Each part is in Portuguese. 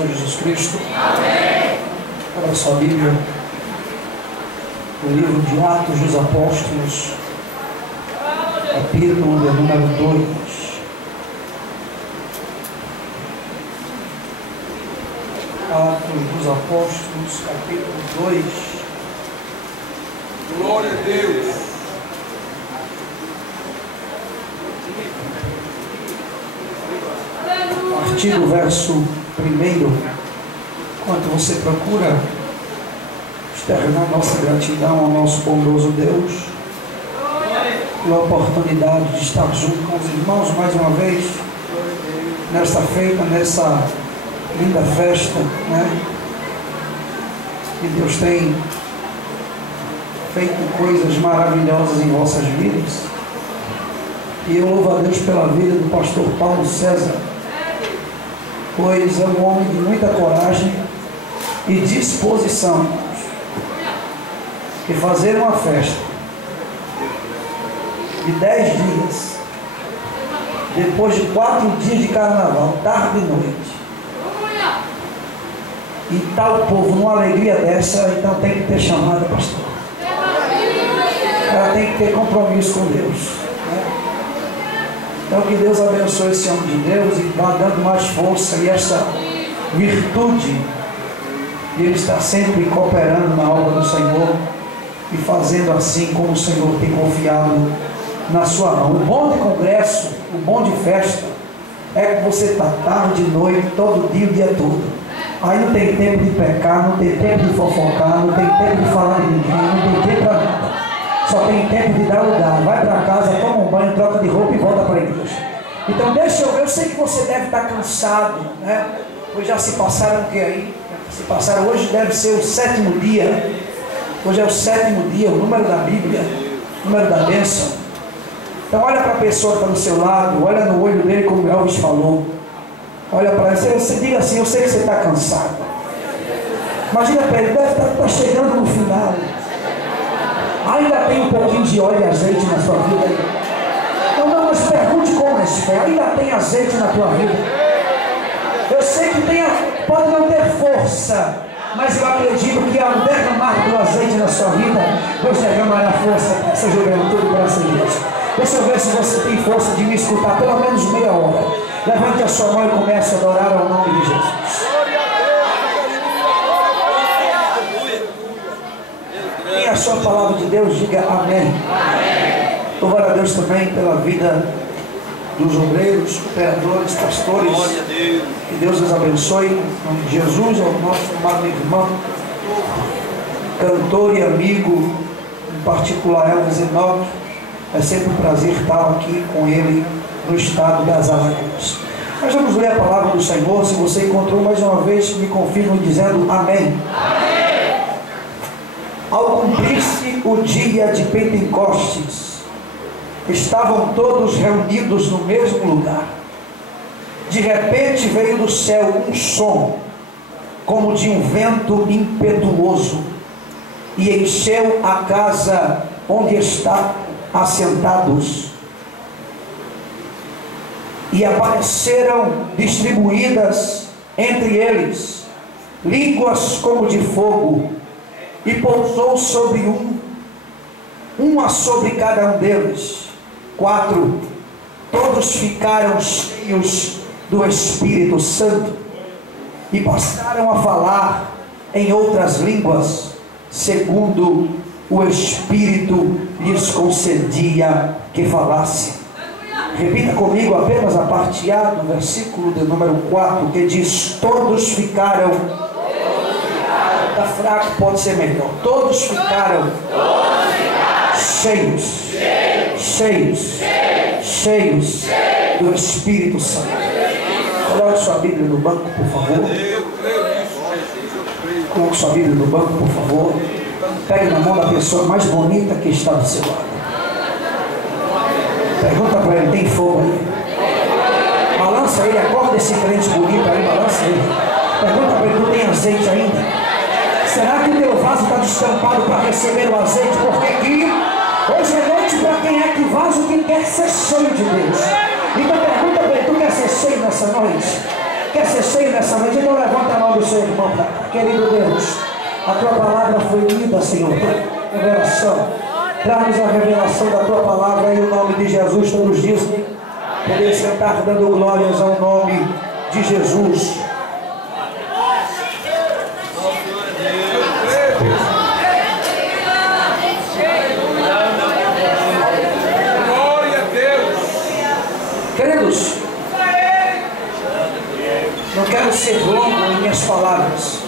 Senhor Jesus Cristo. Amém. Abra sua Bíblia, o livro de Atos dos Apóstolos, capítulo número 2. Atos dos Apóstolos, capítulo 2. Glória a Deus. A partir do verso 1, enquanto você procura externar nossa gratidão ao nosso bondoso Deus pela oportunidade de estar junto com os irmãos mais uma vez nesta feita, nessa linda festa, né? Que Deus tem feito coisas maravilhosas em vossas vidas. E eu louvo a Deus pela vida do pastor Paulo César, pois é um homem de muita coragem e disposição de fazer uma festa de 10 dias, depois de 4 dias de carnaval, tarde e noite, e tá o povo numa alegria dessa. Então tem que ter chamada, pastor. Ela tem que ter compromisso com Deus, né? Então que Deus abençoe esse homem de Deus e vá dando mais força e essa virtude de ele estar sempre cooperando na obra do Senhor e fazendo assim como o Senhor tem confiado na sua mão. O bom de congresso, o bom de festa é que você está tarde, noite, todo dia, o dia todo. Aí não tem tempo de pecar, não tem tempo de fofocar, não tem tempo de falar de ninguém, não tem tempo para nada. Só tem tempo de dar lugar. Vai para casa, toma um banho, troca de roupa e volta para a igreja. Então deixa eu ver, eu sei que você deve estar cansado, né? Pois já se passaram o que aí? Se passaram, hoje deve ser o 7º dia. Hoje é o 7º dia, o número da Bíblia, o número da bênção. Então olha para a pessoa que está do seu lado, olha no olho dele como o Elvis falou. Olha para ele, você diga assim: eu sei que você está cansado. Imagina para ele, deve estar chegando no final. Ainda tem um pouquinho de óleo e azeite na sua vida. Não, mas pergunte com mais fé. Ainda tem azeite na tua vida. Eu sei que pode não ter força, mas eu acredito que ao derramar do azeite na sua vida, Deus derramará força para essa juventude, para essa igreja. Deixa eu ver se você tem força de me escutar pelo menos meia hora. Levante a sua mão e comece a adorar ao nome de Jesus. Tem a sua palavra de Deus, diga amém. Louvar a Deus também pela vida dos obreiros, cooperadores, pastores. Glória a Deus. Que Deus os abençoe. Em nome de Jesus, ao nosso amado irmão, cantor e amigo, em particular Elvis Enoque. É sempre um prazer estar aqui com ele no estado das Alagoas. Nós vamos ler a palavra do Senhor. Se você encontrou mais uma vez, me confirma dizendo amém. Amém. Ao cumprir-se o dia de Pentecostes, estavam todos reunidos no mesmo lugar. De repente veio do céu um som, como de um vento impetuoso, e encheu a casa onde estavam assentados. E apareceram distribuídas entre eles línguas como de fogo, e pousou sobre uma sobre cada um deles. 4. Todos ficaram cheios do Espírito Santo e passaram a falar em outras línguas, segundo o Espírito lhes concedia que falasse. Repita comigo apenas a parte A do versículo de número 4, que diz: todos ficaram. Está fraco, pode ser melhor. Todos ficaram cheios do Espírito Santo. Coloque sua Bíblia no banco, por favor. Coloque sua Bíblia no banco, por favor. Pegue na mão da pessoa mais bonita que está do seu lado. Pergunta para ele: tem fogo aí? Balança ele, acorda esse crente bonito aí, balança ele. Pergunta para ele: não tem azeite ainda? Será que o teu vaso está destampado para receber o azeite? Porque aqui, hoje é noite para quem é que vaso que quer ser cheio de Deus. Então pergunta para ele: tu quer ser cheio nessa noite? Quer ser cheio nessa noite? Então levanta a seu irmão. Querido Deus, a tua palavra foi lida, Senhor. Revelação. Traz-nos a revelação da tua palavra em nome de Jesus todos os dias. Poder sentar dando glórias ao nome de Jesus. Glória a Deus. Queridos, não quero ser longo em minhas palavras,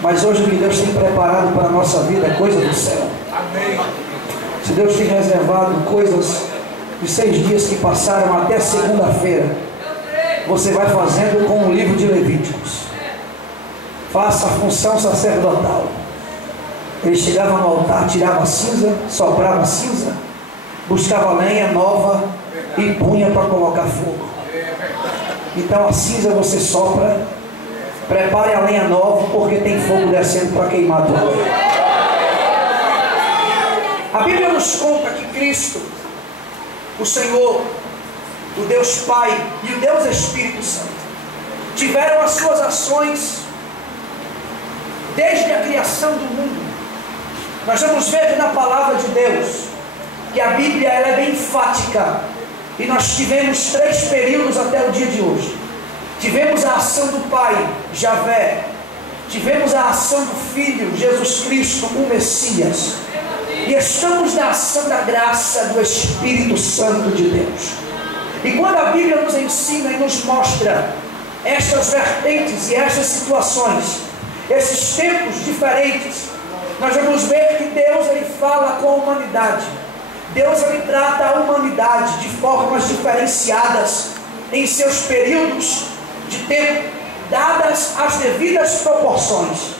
mas hoje o que Deus tem preparado para a nossa vida é coisa do céu. Amém. Se Deus tem reservado coisas de 6 dias que passaram até segunda-feira, você vai fazendo com o livro de Levíticos. Faça a função sacerdotal. Ele chegava no altar, tirava a cinza, soprava a cinza, buscava lenha nova e punha para colocar fogo. Então a cinza você sopra, prepare a lenha nova, porque tem fogo descendo para queimar a tua lenha. A Bíblia nos conta que Cristo, o Senhor, o Deus Pai e o Deus Espírito Santo tiveram as suas ações desde a criação do mundo. Nós vamos ver na palavra de Deus que a Bíblia ela é bem enfática, e nós tivemos 3 períodos até o dia de hoje. Tivemos a ação do Pai, Javé. Tivemos a ação do Filho, Jesus Cristo, o Messias. E estamos na ação da graça do Espírito Santo de Deus. E quando a Bíblia nos ensina e nos mostra estas vertentes e estas situações, esses tempos diferentes, nós vamos ver que Deus ele fala com a humanidade. Deus ele trata a humanidade de formas diferenciadas em seus períodos de tempo, dadas as devidas proporções.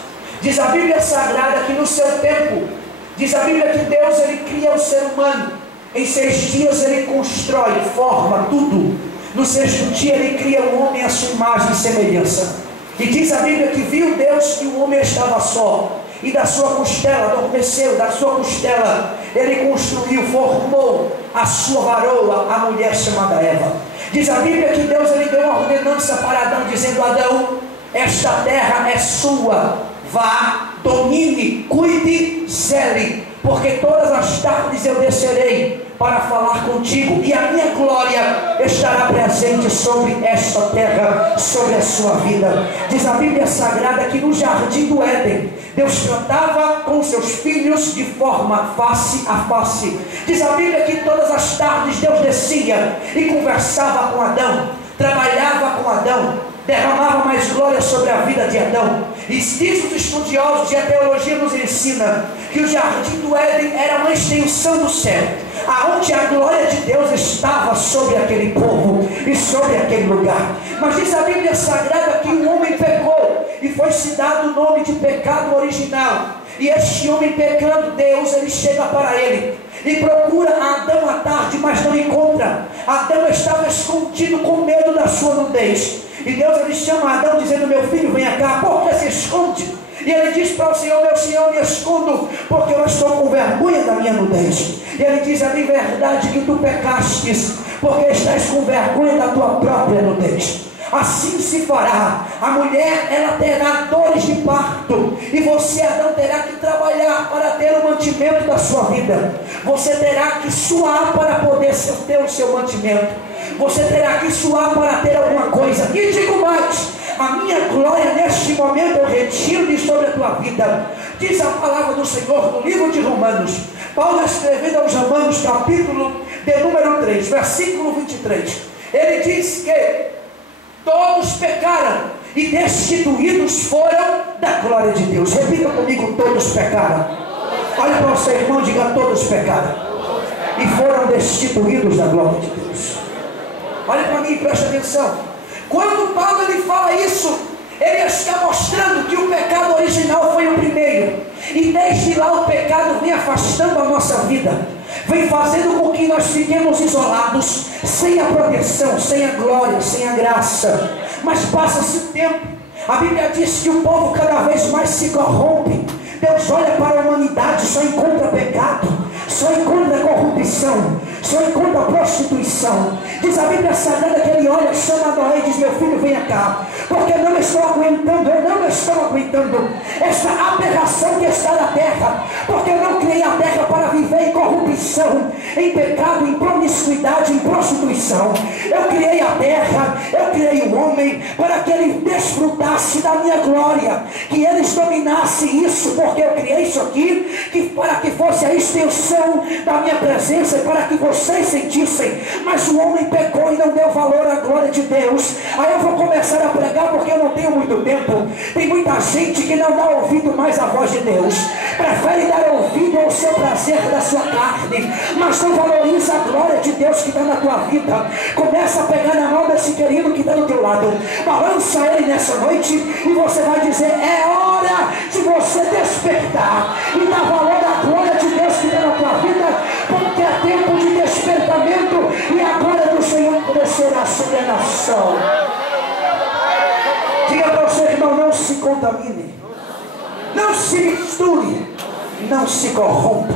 Diz a Bíblia Sagrada que no seu tempo, diz a Bíblia que Deus ele cria o ser humano. Em 6 dias ele constrói, forma tudo. No 6º dia ele cria o homem à sua imagem e semelhança. E diz a Bíblia que viu Deus que o homem estava só, e da sua costela, adormeceu, da sua costela ele construiu, formou a sua varoa, a mulher chamada Eva. Diz a Bíblia que Deus ele deu uma ordenança para Adão, dizendo: Adão, esta terra é sua, vá, domine, cuide, zele, porque todas as tardes eu descerei para falar contigo, e a minha glória estará presente sobre esta terra, sobre a sua vida. Diz a Bíblia Sagrada que no jardim do Éden, Deus tratava com seus filhos de forma face a face. Diz a Bíblia que todas as tardes Deus descia e conversava com Adão, trabalhava com Adão, derramava mais glória sobre a vida de Adão. E diz os estudiosos e a teologia nos ensina que o jardim do Éden era uma extensão do céu, aonde a glória de Deus estava sobre aquele povo e sobre aquele lugar. Mas diz a Bíblia Sagrada que o homem pecou e foi-se dado o nome de pecado original. E este homem pecando, Deus ele chega para ele e procura Adão à tarde, mas não encontra. Adão estava escondido com medo da sua nudez. E Deus ele chama Adão dizendo: meu filho, venha cá. Por que se esconde? E ele diz para o Senhor: meu Senhor, me escondo porque eu estou com vergonha da minha nudez. E ele diz: é verdade que tu pecastes, porque estás com vergonha da tua própria nudez. Assim se fará. A mulher ela terá dores de parto, e você, Adão, terá que trabalhar para ter o mantimento da sua vida. Você terá que suar para poder ter o seu mantimento. Você terá que suar para ter alguma coisa. E digo mais: a minha glória neste momento eu retiro de sobre a tua vida. Diz a palavra do Senhor no livro de Romanos, Paulo escrevendo aos Romanos, capítulo de número 3, versículo 23. Ele diz que todos pecaram e destituídos foram da glória de Deus. Repita comigo: todos pecaram. Olha para o seu irmão e diga: todos pecaram e foram destituídos da glória de Deus. Olha para mim e presta atenção. Quando Paulo ele fala isso, ele está mostrando que o pecado original foi o primeiro, e desde lá o pecado vem afastando a nossa vida, vem fazendo com que nós fiquemos isolados, sem a proteção, sem a glória, sem a graça. Mas passa-se o tempo, a Bíblia diz que o povo cada vez mais se corrompe. Deus olha para a humanidade, só encontra pecado, só encontra corrupção, só encontra prostituição. Diz a Bíblia Sagrada que ele olha, chama Noé e diz: meu filho, venha cá, porque eu não estou aguentando esta aberração que está na terra, porque eu não criei a terra para viver em corrupção, em pecado, em promiscuidade, em prostituição. Eu criei a terra, eu criei o homem para que ele desfrutasse da minha glória, que eles dominassem isso, porque eu criei isso aqui, para que fosse a extensão da minha presença, para que vocês sentissem. Mas o homem pecou e não deu valor à glória de Deus. Aí eu vou começar a pregar, porque eu não tenho muito tempo. Tem muita gente que não dá ouvido mais à voz de Deus, prefere dar ouvido ao seu prazer da sua carne, mas não valoriza a glória de Deus que está na tua vida. Começa a pegar na mão desse querido que está do teu lado, balança ele nessa noite e você vai dizer: é hora de você despertar e dar valor à glória de Deus que está na tua vida, porque é tempo de despertamento e a glória do Senhor descerá sobre a nação. Diga para o seu irmão: não se contamine, não se misture, não se corrompa.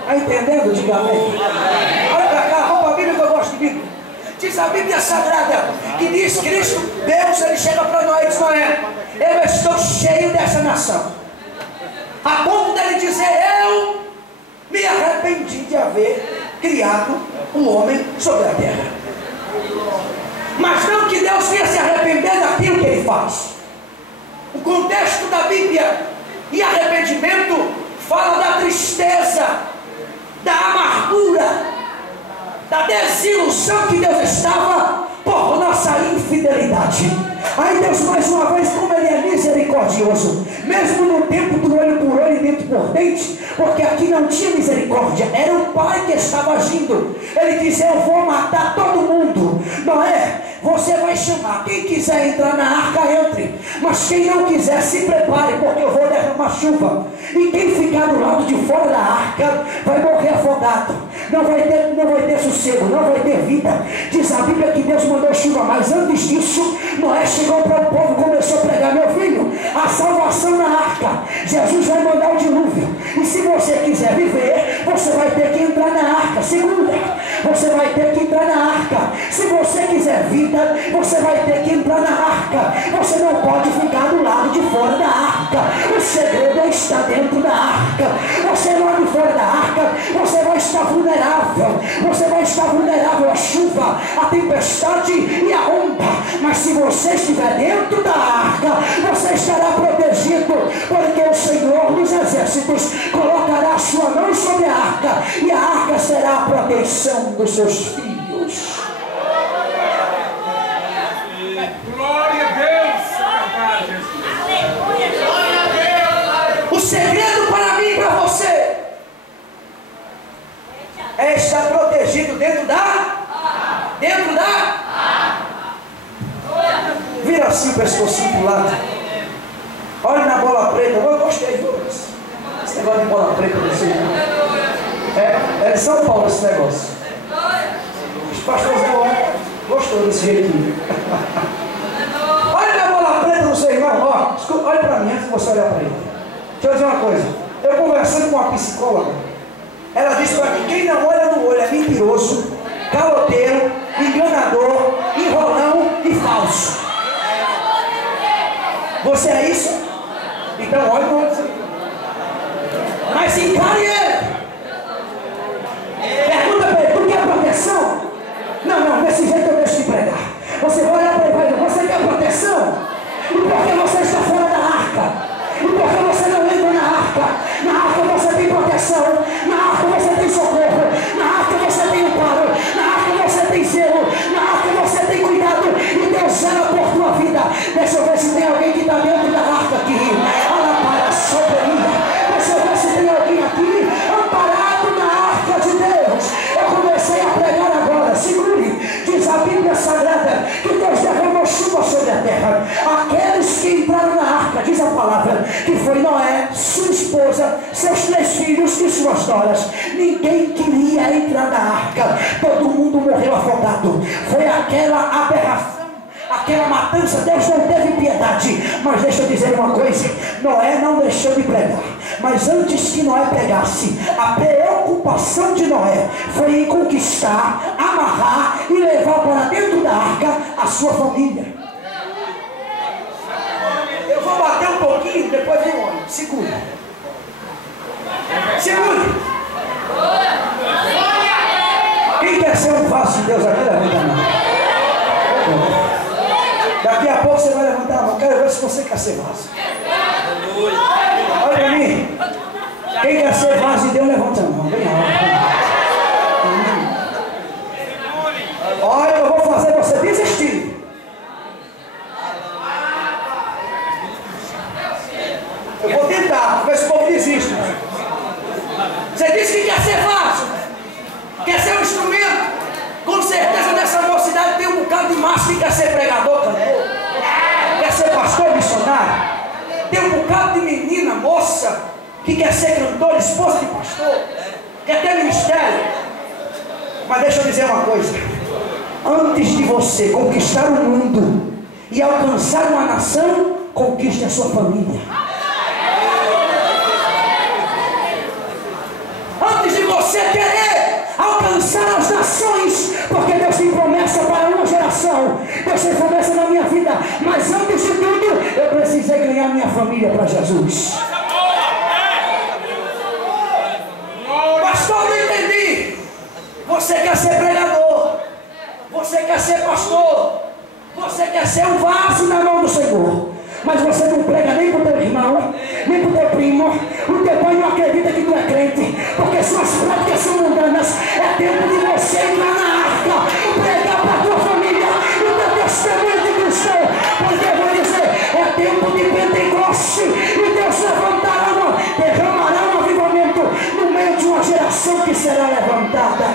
Está entendendo? Diga amém. Olha para cá, vamos para a Bíblia, que eu gosto de Bíblia. Diz a Bíblia Sagrada que diz Cristo, Deus, ele chega para Noé e diz: Noé, eu estou cheio dessa nação, a ponto dele dizer: eu me arrependi de haver criado um homem sobre a terra. Mas não que Deus venha se arrepender daquilo que ele faz. O contexto da Bíblia e arrependimento fala da tristeza, da amargura, da desilusão que Deus estava por nossa infidelidade. Aí Deus, mais uma vez, como ele é misericordioso, mesmo no tempo do olho por olho e dente por dente, porque aqui não tinha misericórdia, era o pai que estava agindo. Ele disse: eu vou matar todo mundo. Noé, você vai chamar, quem quiser entrar na arca, entre, mas quem não quiser, se prepare, porque eu vou derramar chuva, e quem ficar do lado de fora da arca vai morrer afogado, não vai ter sossego, não vai ter vida. Diz a Bíblia que Deus mandou chuva, mas antes disso, Noé chegou para o povo e começou a pregar: meu filho, a salvação na arca, Jesus vai mandar o dilúvio, e se você quiser viver, você vai ter que entrar na arca. Segunda, você vai ter que entrar na arca. Se você quiser vida, você vai ter que entrar na arca. Você não pode ficar do lado de fora da arca. O segredo está dentro da arca. Você lá de fora da arca, você vai estar vulnerável. Você vai estar vulnerável à chuva, à tempestade e à onda. Mas se você estiver dentro da arca, você estará protegido, porque o Senhor dos Exércitos colocará a sua mão sobre a arca, e a arca será a proteção dos seus filhos. Glória a Deus. O segredo para mim e para você é estar protegido dentro da vira assim o pescocinho para o lado, olhe na bola preta. Eu gostei, Douglas, esse negócio de bola preta desse é de São Paulo esse negócio. Os pastores gostou desse jeitinho. Olha na bola preta do seu irmão, olha para mim antes de você olhar para ele. Deixa eu dizer uma coisa, eu conversando com uma psicóloga, ela disse para mim: quem não olha no olho é mentiroso, caloteiro, enganador, enrolão e falso. Você é isso? Então olhe no olho. Mas encare ele. Pergunta para ele: tu quer proteção? Não, desse jeito eu deixo de pregar. Você vai olhar para ele e vai dizer: você quer proteção? E porque você está fora da arca? E porque você não entra na arca? Na arca você tem proteção, na arca você tem socorro, na arca você tem amparo, na arca você tem zelo, na arca você tem cuidado, e Deus zela por tua vida. Deixa eu ver se tem alguém que está dentro da arca aqui. Olha para a soberania. Deixa eu ver se tem alguém aqui amparado na arca de Deus. Eu comecei a pregar agora. Segure, diz a Bíblia Sagrada que Deus derramou chuva sobre a terra. Aqueles que entraram na arca, diz a palavra, que foi Noé, sua esposa, seus 3 filhos e suas noras. Ninguém queria entrar na arca, todo mundo morreu afogado. Foi aquela aberração, aquela matança. Deus não teve piedade. Mas deixa eu dizer uma coisa: Noé não deixou de pregar, mas antes que Noé pregasse, a preocupação preocupação de Noé foi em conquistar, amarrar e levar para dentro da arca a sua família. Eu vou bater um pouquinho, depois vem o homem. Segure. Segure. Quem quer ser um vaso de Deus aqui, levanta a mão. Daqui a pouco você vai levantar a mão. Quero ver se você quer ser vaso. Olha para mim. Quem quer ser vaso de Deus, levanta a mão. Vem alto. Olha, eu vou fazer você desistir. Eu vou tentar, ver se o povo desiste. Você disse que quer ser vaso, quer ser um instrumento. Com certeza nessa mocidade tem um bocado de macho que quer ser pregador, cantor, quer ser pastor, missionário. Tem um bocado de menina, moça, que quer ser cantor, esposa de pastor, quer ter ministério. Mas deixa eu dizer uma coisa: antes de você conquistar o mundo e alcançar uma nação, conquiste a sua família. Antes de você querer alcançar as nações, porque Deus tem promessa para uma geração, Deus tem promessa na minha vida, mas antes de tudo, eu precisei ganhar minha família para Jesus. Pastor, não entendi. Você quer ser pregador, você quer ser pastor, você quer ser um vaso na mão do Senhor, mas você não prega nem para o teu irmão, nem para o teu primo. O teu pai não acredita que tu é crente, porque suas práticas são mundanas. É tempo de você entrar na arca, pregar para a tua família o teu testemunho de cristão, porque eu vou dizer, é tempo de Pentecoste, e Deus derramará um avivamento no meio de uma geração que será levantada.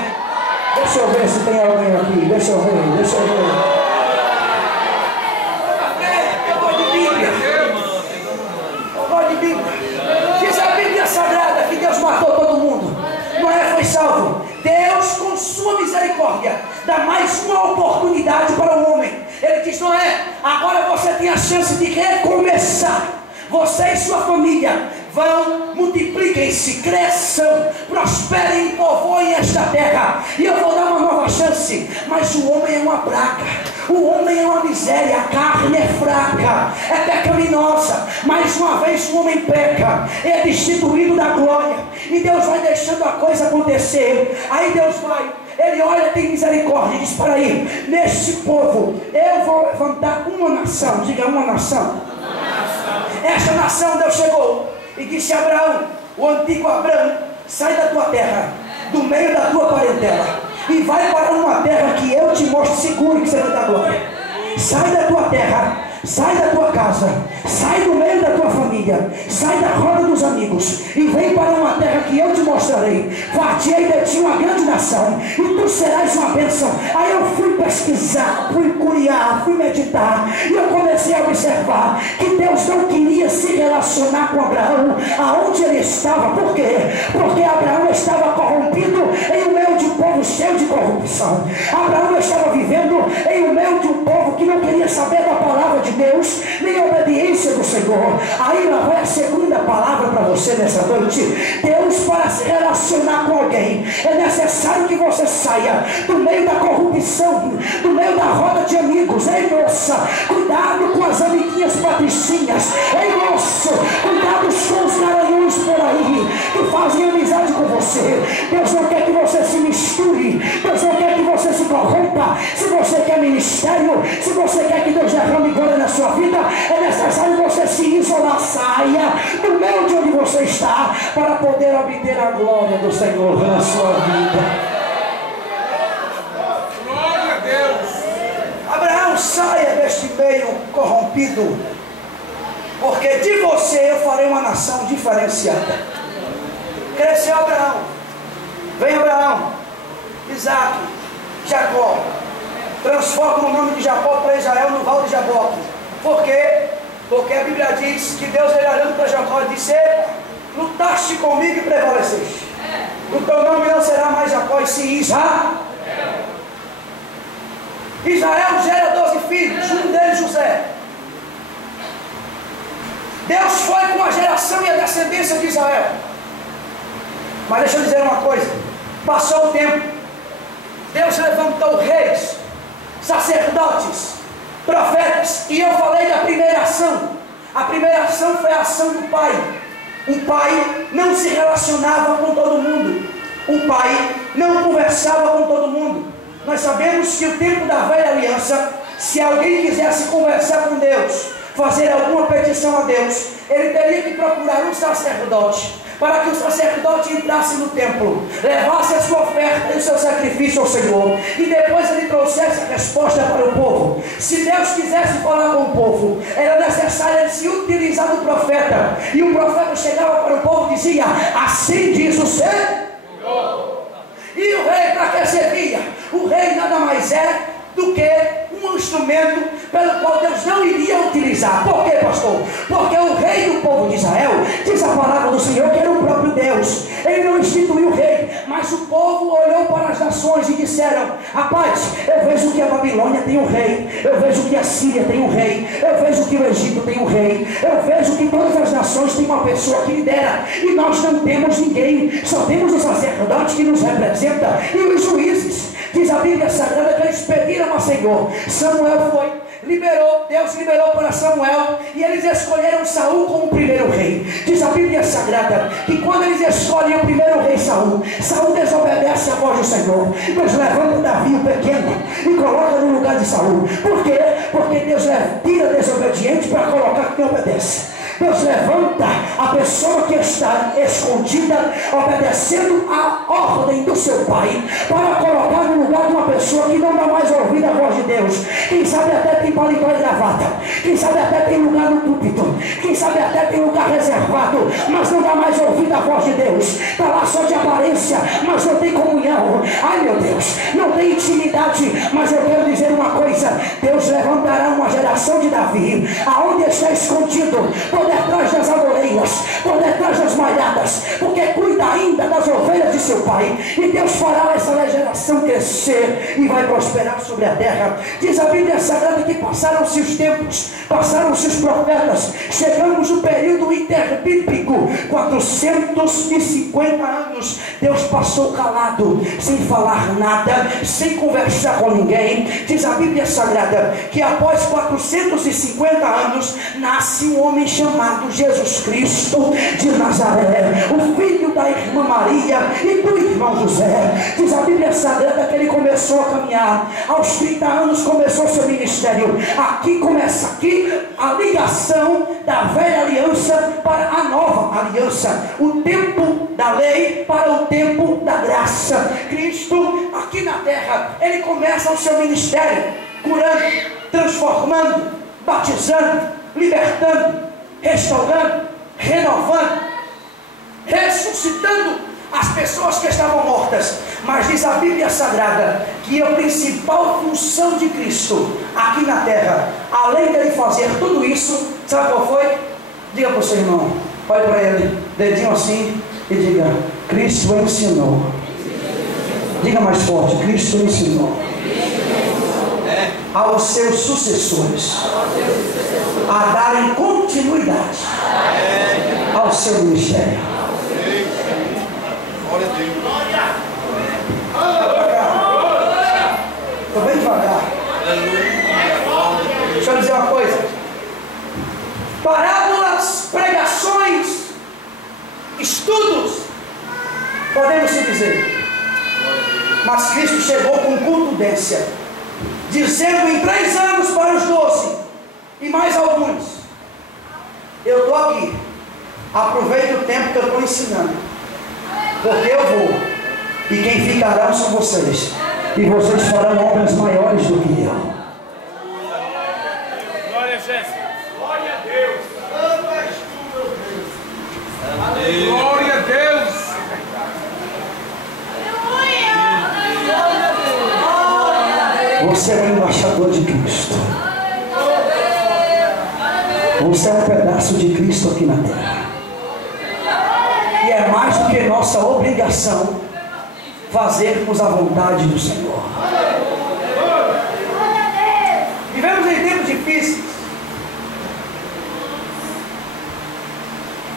Deixa eu ver se tem alguém aqui, deixa eu ver. Diz a Bíblia Sagrada que Deus matou todo mundo. Noé foi salvo. Deus, com sua misericórdia, dá mais uma oportunidade para o homem. Ele diz: Noé, agora você tem a chance de recomeçar. Você e sua família vão, multipliquem-se, cresçam, prosperem e povoem esta terra, e eu vou dar uma nova chance. Mas o homem é uma praga, o homem é uma miséria, a carne é fraca, é pecaminosa. Mais uma vez o homem peca, é destituído da glória, e Deus vai deixando a coisa acontecer. Aí Deus vai, Ele olha, tem misericórdia e diz: para aí, neste povo eu vou levantar uma nação. Diga: uma nação. Esta nação, Deus chegou e disse a Abraão, o antigo Abraão: sai da tua terra, do meio da tua parentela, e vai para uma terra que eu te mostro seguro que você vai dar glória. Sai da tua terra, sai da tua casa, sai do meio da tua família, sai da roda dos amigos, e vem para uma terra que eu te mostrarei. Fartei de ti uma grande nação, e tu serás uma bênção. Aí eu fui pesquisar, fui curiar, fui meditar, e eu comecei a observar que Deus não queria se relacionar com Abraão aonde ele estava. Por quê? Porque Abraão estava corrompido em um meio de um povo cheio de corrupção. Abraão estava vivendo em um meio de um povo que não queria saber da palavra de Deus, nem a obediência do Senhor. Aí lá vai a segunda palavra para você nessa noite. Deus, para se relacionar com alguém, é necessário que você saia do meio da corrupção, do meio da roda de amigos. Ei, moça, cuidado com as amiguinhas patricinhas. Ei, moço, cuidado com os garanhões por aí que fazem amizade com você. Deus não quer que você se misture, Deus não quer que você se corrompa. Se você quer ministério, se você quer que Deus derrame glória na sua vida, é necessário você se isolar. Saia do meio de onde você está, para poder obter a glória do Senhor na sua vida. Glória a Deus. Abraão, saia deste meio corrompido, porque de você eu farei uma nação diferenciada. Cresceu Abraão, vem Abraão, Isaac, Jacó, transforma o nome de Jacó para Israel no Val de Jaboque. Por quê? Porque a Bíblia diz que Deus, ele olhando para Jacó, disse: lutaste comigo e prevaleceste. O teu nome não será mais Jacó, e sim Israel. Israel gera 12 filhos, um deles José. Deus foi com a geração e a descendência de Israel. Mas deixa eu dizer uma coisa: Passou o tempo, Deus levantou reis, sacerdotes, profetas, e eu falei da primeira ação. A primeira ação foi a ação do pai. O pai não se relacionava com todo mundo, o pai não conversava com todo mundo. Nós sabemos que o tempo da velha aliança, se alguém quisesse conversar com Deus, fazer alguma petição a Deus, ele teria que procurar um sacerdote, para que o sacerdote entrasse no templo, levasse a sua oferta e o seu sacrifício ao Senhor, e depois ele trouxesse a resposta para o povo. Se Deus quisesse falar com o povo, era necessário ele se utilizar do profeta, e o profeta chegava para o povo e dizia: assim diz o Senhor. E o rei, para que servia? O rei nada mais é do que um instrumento pelo qual Deus não iria utilizar. Por quê, pastor? Porque o rei do povo de Israel, diz a palavra do Senhor, que era o próprio Deus. Ele não instituiu o rei, mas o povo olhou para as nações e disseram: rapaz, eu vejo que a Babilônia tem um rei, eu vejo que a Síria tem um rei, eu vejo que o Egito tem um rei, eu vejo que todas as nações têm uma pessoa que lidera, e nós não temos ninguém, só temos o sacerdote que nos representa e os juízes. Diz a Bíblia Sagrada que eles pediram ao Senhor. Samuel foi, Deus liberou para Samuel, e eles escolheram Saul como o primeiro rei. Diz a Bíblia Sagrada que quando eles escolhem o primeiro rei Saul, Saul desobedece a voz do Senhor. Deus levanta Davi, o pequeno, e coloca no lugar de Saul. Por quê? Porque Deus tira desobediente para colocar quem obedece. Deus levanta a pessoa que está escondida, obedecendo a ordem do seu pai, para colocar no lugar de uma pessoa que não dá mais ouvido à voz de Deus. Quem sabe até tem paletó e gravata, quem sabe até tem lugar no púlpito, quem sabe até tem lugar reservado, mas não dá mais ouvido à voz de Deus. Está lá só de aparência, mas não tem comunhão. Ai meu Deus, não tem intimidade. Mas eu quero dizer uma coisa: Deus levantará uma geração de Davi, aonde está escondido, por detrás das amoreiras, por detrás das malhadas, porque cuida ainda das ovelhas de seu pai. E Deus fará essa geração crescer e vai prosperar sobre a terra. Diz a Bíblia Sagrada que passaram-se os tempos, passaram-se os profetas, chegamos no período interbíblico, 450 anos. Deus passou calado, sem falar nada, sem conversar com ninguém. Diz a Bíblia Sagrada que após 450 anos nasce um homem chamado Jesus Cristo de Nazaré, o filho da irmã Maria e do irmão José. Diz a Bíblia Sagrada que ele começou a caminhar, aos 30 anos começou seu ministério. Aqui começa a ligação da velha aliança para a nova aliança, o tempo da lei para o tempo da graça. Cristo aqui na terra, ele começa o seu ministério curando, transformando, batizando, libertando, restaurando, renovando, ressuscitando as pessoas que estavam mortas. Mas diz a Bíblia Sagrada que a principal função de Cristo aqui na terra, além dele fazer tudo isso, sabe qual foi? Diga para o seu irmão, olhe para ele, dedinho assim, e diga: Cristo ensinou. Diga mais forte: Cristo ensinou aos seus sucessores a darem continuidade ao seu ministério. Estou bem devagar. Deixa eu dizer uma coisa: parábolas, pregações, estudos, podemos se dizer, mas Cristo chegou com contundência, dizendo em 3 anos para os 12 e mais alguns: eu estou aqui, aproveite o tempo que eu estou ensinando, porque eu vou, e quem ficarão são vocês, e vocês farão obras maiores do que eu. Glória a Jéssica. Glória a Deus. Glória a Deus. Você é um embaixador de Cristo. Você é um pedaço de Cristo aqui na terra. E é mais do que nossa obrigação fazermos a vontade do Senhor. Vivemos em tempos difíceis,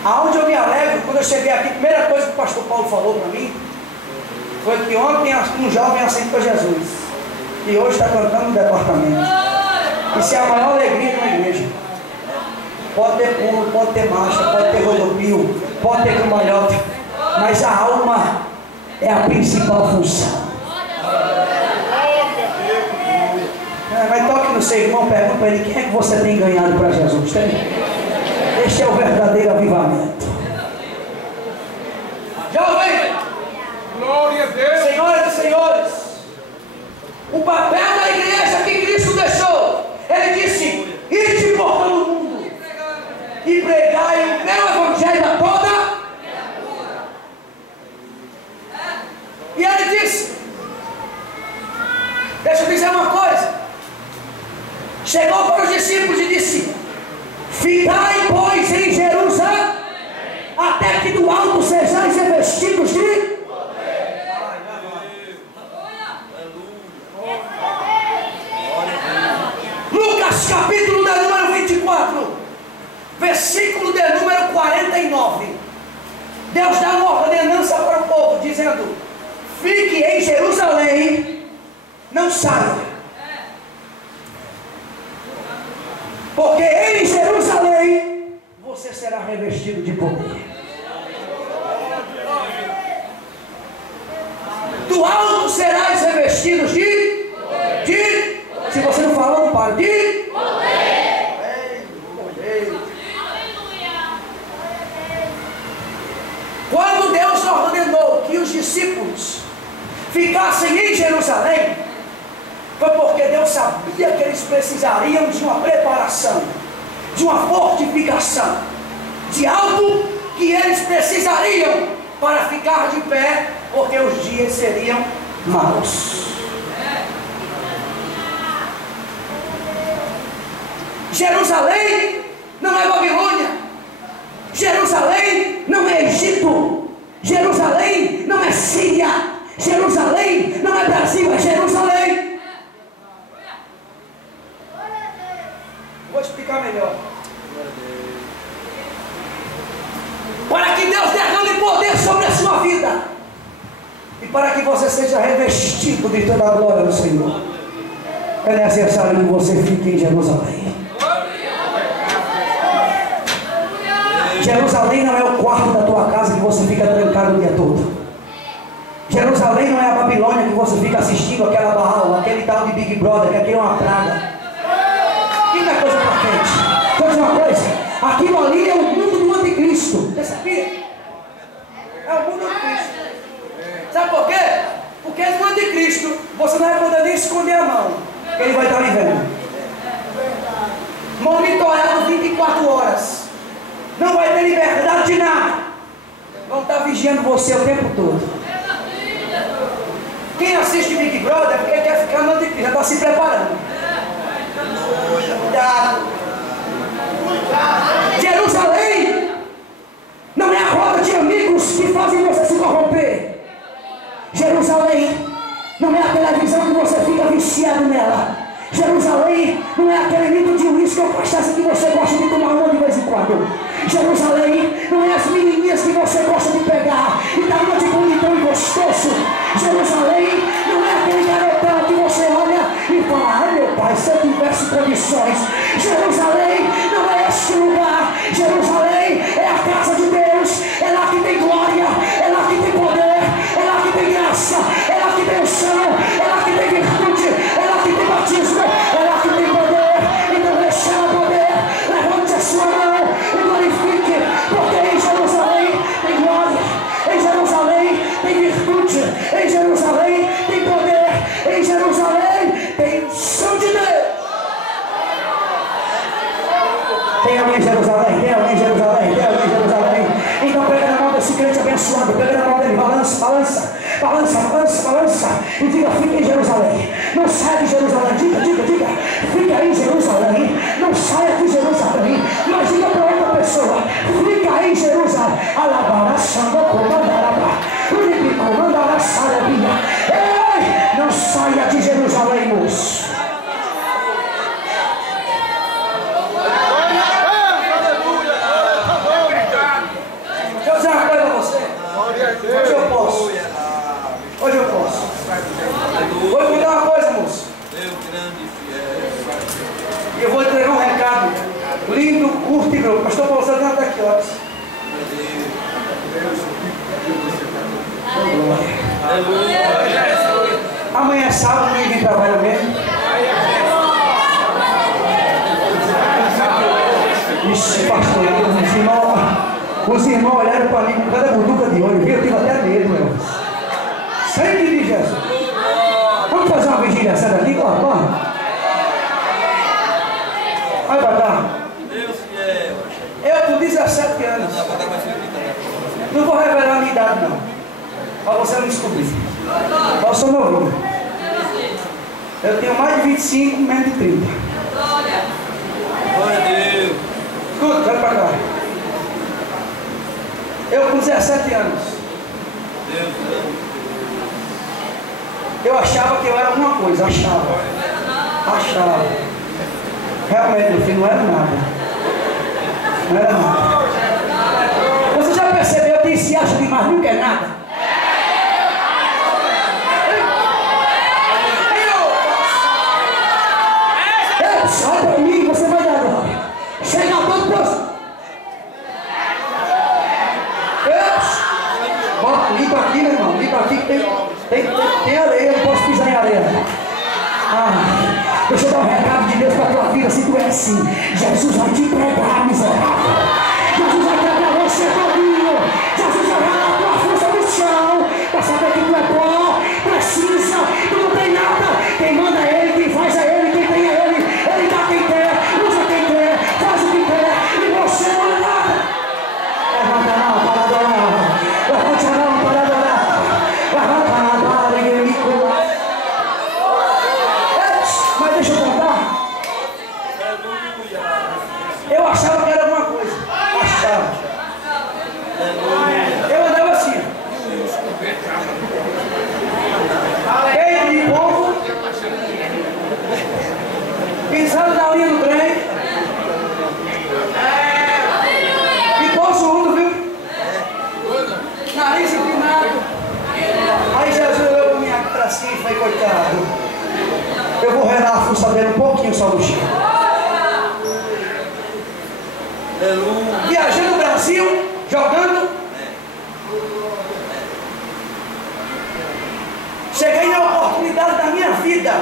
aonde eu me alegro. Quando eu cheguei aqui, a primeira coisa que o pastor Paulo falou para mim Foi que ontem um jovem aceitou Jesus. E hoje está cantando no departamento. Isso é a maior alegria de uma igreja. Pode ter pulo, pode ter marcha, pode ter rodopio, pode ter cambalhota, mas a alma é a principal função. Mas toque no seu irmão, pergunta para ele: quem é que você tem ganhado para Jesus? Tem? Este é o verdadeiro avivamento. Jovem, Glória a Deus. senhoras e senhores, o papel da igreja que Cristo deixou, ele disse: ide por todo o mundo e pregai o meu evangelho a toda. E ele disse, deixa eu dizer uma coisa, chegou para os discípulos e disse: ficai, pois, em Jerusalém, até que do alto sejais revestidos de Lucas, capítulo de número 24, versículo de número 49. Deus dá uma ordenança para o povo, dizendo: fique em Jerusalém, não saia, porque em Jerusalém você será revestido de poder. Do alto serás revestidos de se você não falou, não para, de poder. Quando Deus ordenou que os discípulos ficassem em Jerusalém, foi porque Deus sabia que eles precisariam de uma preparação, de uma fortificação, de algo que eles precisariam para ficar de pé, porque os dias seriam maus. Jerusalém não é Babilônia, Jerusalém não é Egito, Jerusalém não é Síria, Jerusalém não é Brasil, é Jerusalém. Vou explicar melhor. Para que Deus derrame poder sobre a sua vida e para que você seja revestido de toda a glória do Senhor, é necessário que você fique em Jerusalém. Jerusalém não é o quarto da tua casa que você fica trancado o dia todo. Jerusalém não é a Babilônia que você fica assistindo aquela Baal, aquele tal de Big Brother, que aquilo é uma praga. Isso é coisa para frente. Vou dizer uma coisa: aquilo ali é o mundo do anticristo. Você sabia? É o mundo do anticristo. Sabe por quê? Porque no anticristo você não vai poder nem esconder a mão, ele vai estar lhe vendo. Monitorado 24 horas. Não vai ter liberdade de nada. Vão estar vigiando você o tempo todo. Quem assiste Big Brother é porque quer ficar no anticristo, já está se preparando. Cuidado. Jerusalém não é a roda de amigos que fazem você se corromper. Jerusalém não é a televisão que você fica viciado nela. Jerusalém não é aquele litro de uísque ou cachaça que você gosta de tomar uma de vez em quando. Jerusalém não é as menininhas que você gosta de pegar e dar uma de bonitão e gostoso. Jerusalém não é aquele garotão que você olha e fala: ai meu pai, se eu tivesse condições. Jerusalém não é este lugar. Jerusalém é a casa de Deus. É lá que tem glória, é lá que tem poder, é lá que tem graça, é lá que tem unção, é lá que tem virtude, é lá que tem batismo, é lá que tem poder. Então receba poder, levante a sua mão e glorifique, porque em Jerusalém tem glória, em Jerusalém tem virtude, em Jerusalém tem poder, em Jerusalém tem unção de Deus. Tem alguém em Jerusalém? Tem alguém em Jerusalém? Tem alguém em Jerusalém? Então pega na mão desse crente abençoado, pega na mão dele, balança, balança, balança, balança, balança, e diga: fica em Jerusalém. Não saia de Jerusalém. Diga, diga, diga: fica em Jerusalém. Não saia de Jerusalém. Mas diga para outra pessoa: fica em Jerusalém. Alabara, samba, comandaraba, unibi, comandara, sarabia. Ei, não saia de Jerusalém, moço. Hoje eu posso. Hoje eu força dentro daqui, ó. Amanhã é sábado, ninguém trabalha mesmo. Ixi, pastor, os irmãos olharam para mim com cada burduca de olho, viu? Eu tive até medo, meu. Sangue de Jesus. Vamos fazer uma vigília essa daqui, corre, corre. Vai botar. Eu com 17 anos. Não vou revelar a minha idade, não. Para você não descobrir. Qual sou meu nome? Eu tenho mais de 25, menos de 30. Glória a Deus. Escuta, vai pra cá. Eu com 17 anos. Eu achava que eu era alguma coisa, achava. Realmente, meu filho, não era nada. Não era nada. Você já percebeu que se acha demais nunca é nada? Olha para mim, você vai dar glória. Chega todo próximo. Bota, limpa aqui, meu irmão. Limpa aqui que tem areia. Eu não posso pisar em areia. Deixa eu dar um recado de Deus para a tua vida. Se tu é assim, Jesus vai te entregar, miserável. Jesus vai entregar você todinho. Jesus vai dar a tua força no chão. Para saber que tu é bom, precisa, tu não tem nada. Quem manda é Ele, quem faz é Ele, quem tem é Ele. Ele dá quem quer, usa quem quer, faz o que quer. E você não é nada. Levanta não, para adorar. Levanta não, para adorar. Levanta não, para me curar. Mas deixa eu contar. Eu achava que era alguma coisa. Achava. Eu andava assim. Cheio de povo. Pisando na linha do trem. E poço mundo, viu? Nariz empinado. Aí Jesus olhou para mim para cima e falei, coitado. Eu vou relar a força dele um pouquinho só no chão. Viajando no Brasil, jogando. Cheguei na oportunidade da minha vida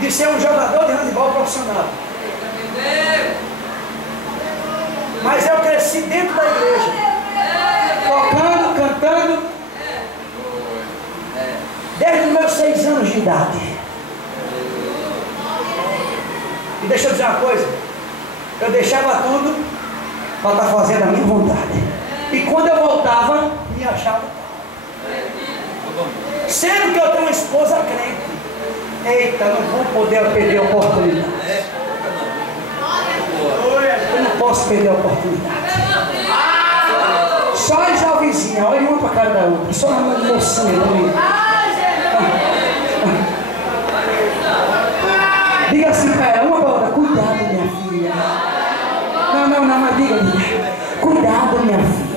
de ser um jogador de handebol profissional. Mas eu cresci dentro da igreja, tocando, cantando, desde os meus 6 anos de idade. E deixa eu dizer uma coisa, eu deixava tudo para estar fazendo a minha vontade. E quando eu voltava, me achava. Sendo que eu tenho uma esposa crente. Eita, não vou poder perder a oportunidade. Eu não posso perder a oportunidade. Só as jovenzinhas, olha uma para cara da outra. Só uma mocinha bonita. Diga assim para ela, uma para outra. Cuidado, minha filha. Não, mas diga. Cuidado, minha filha.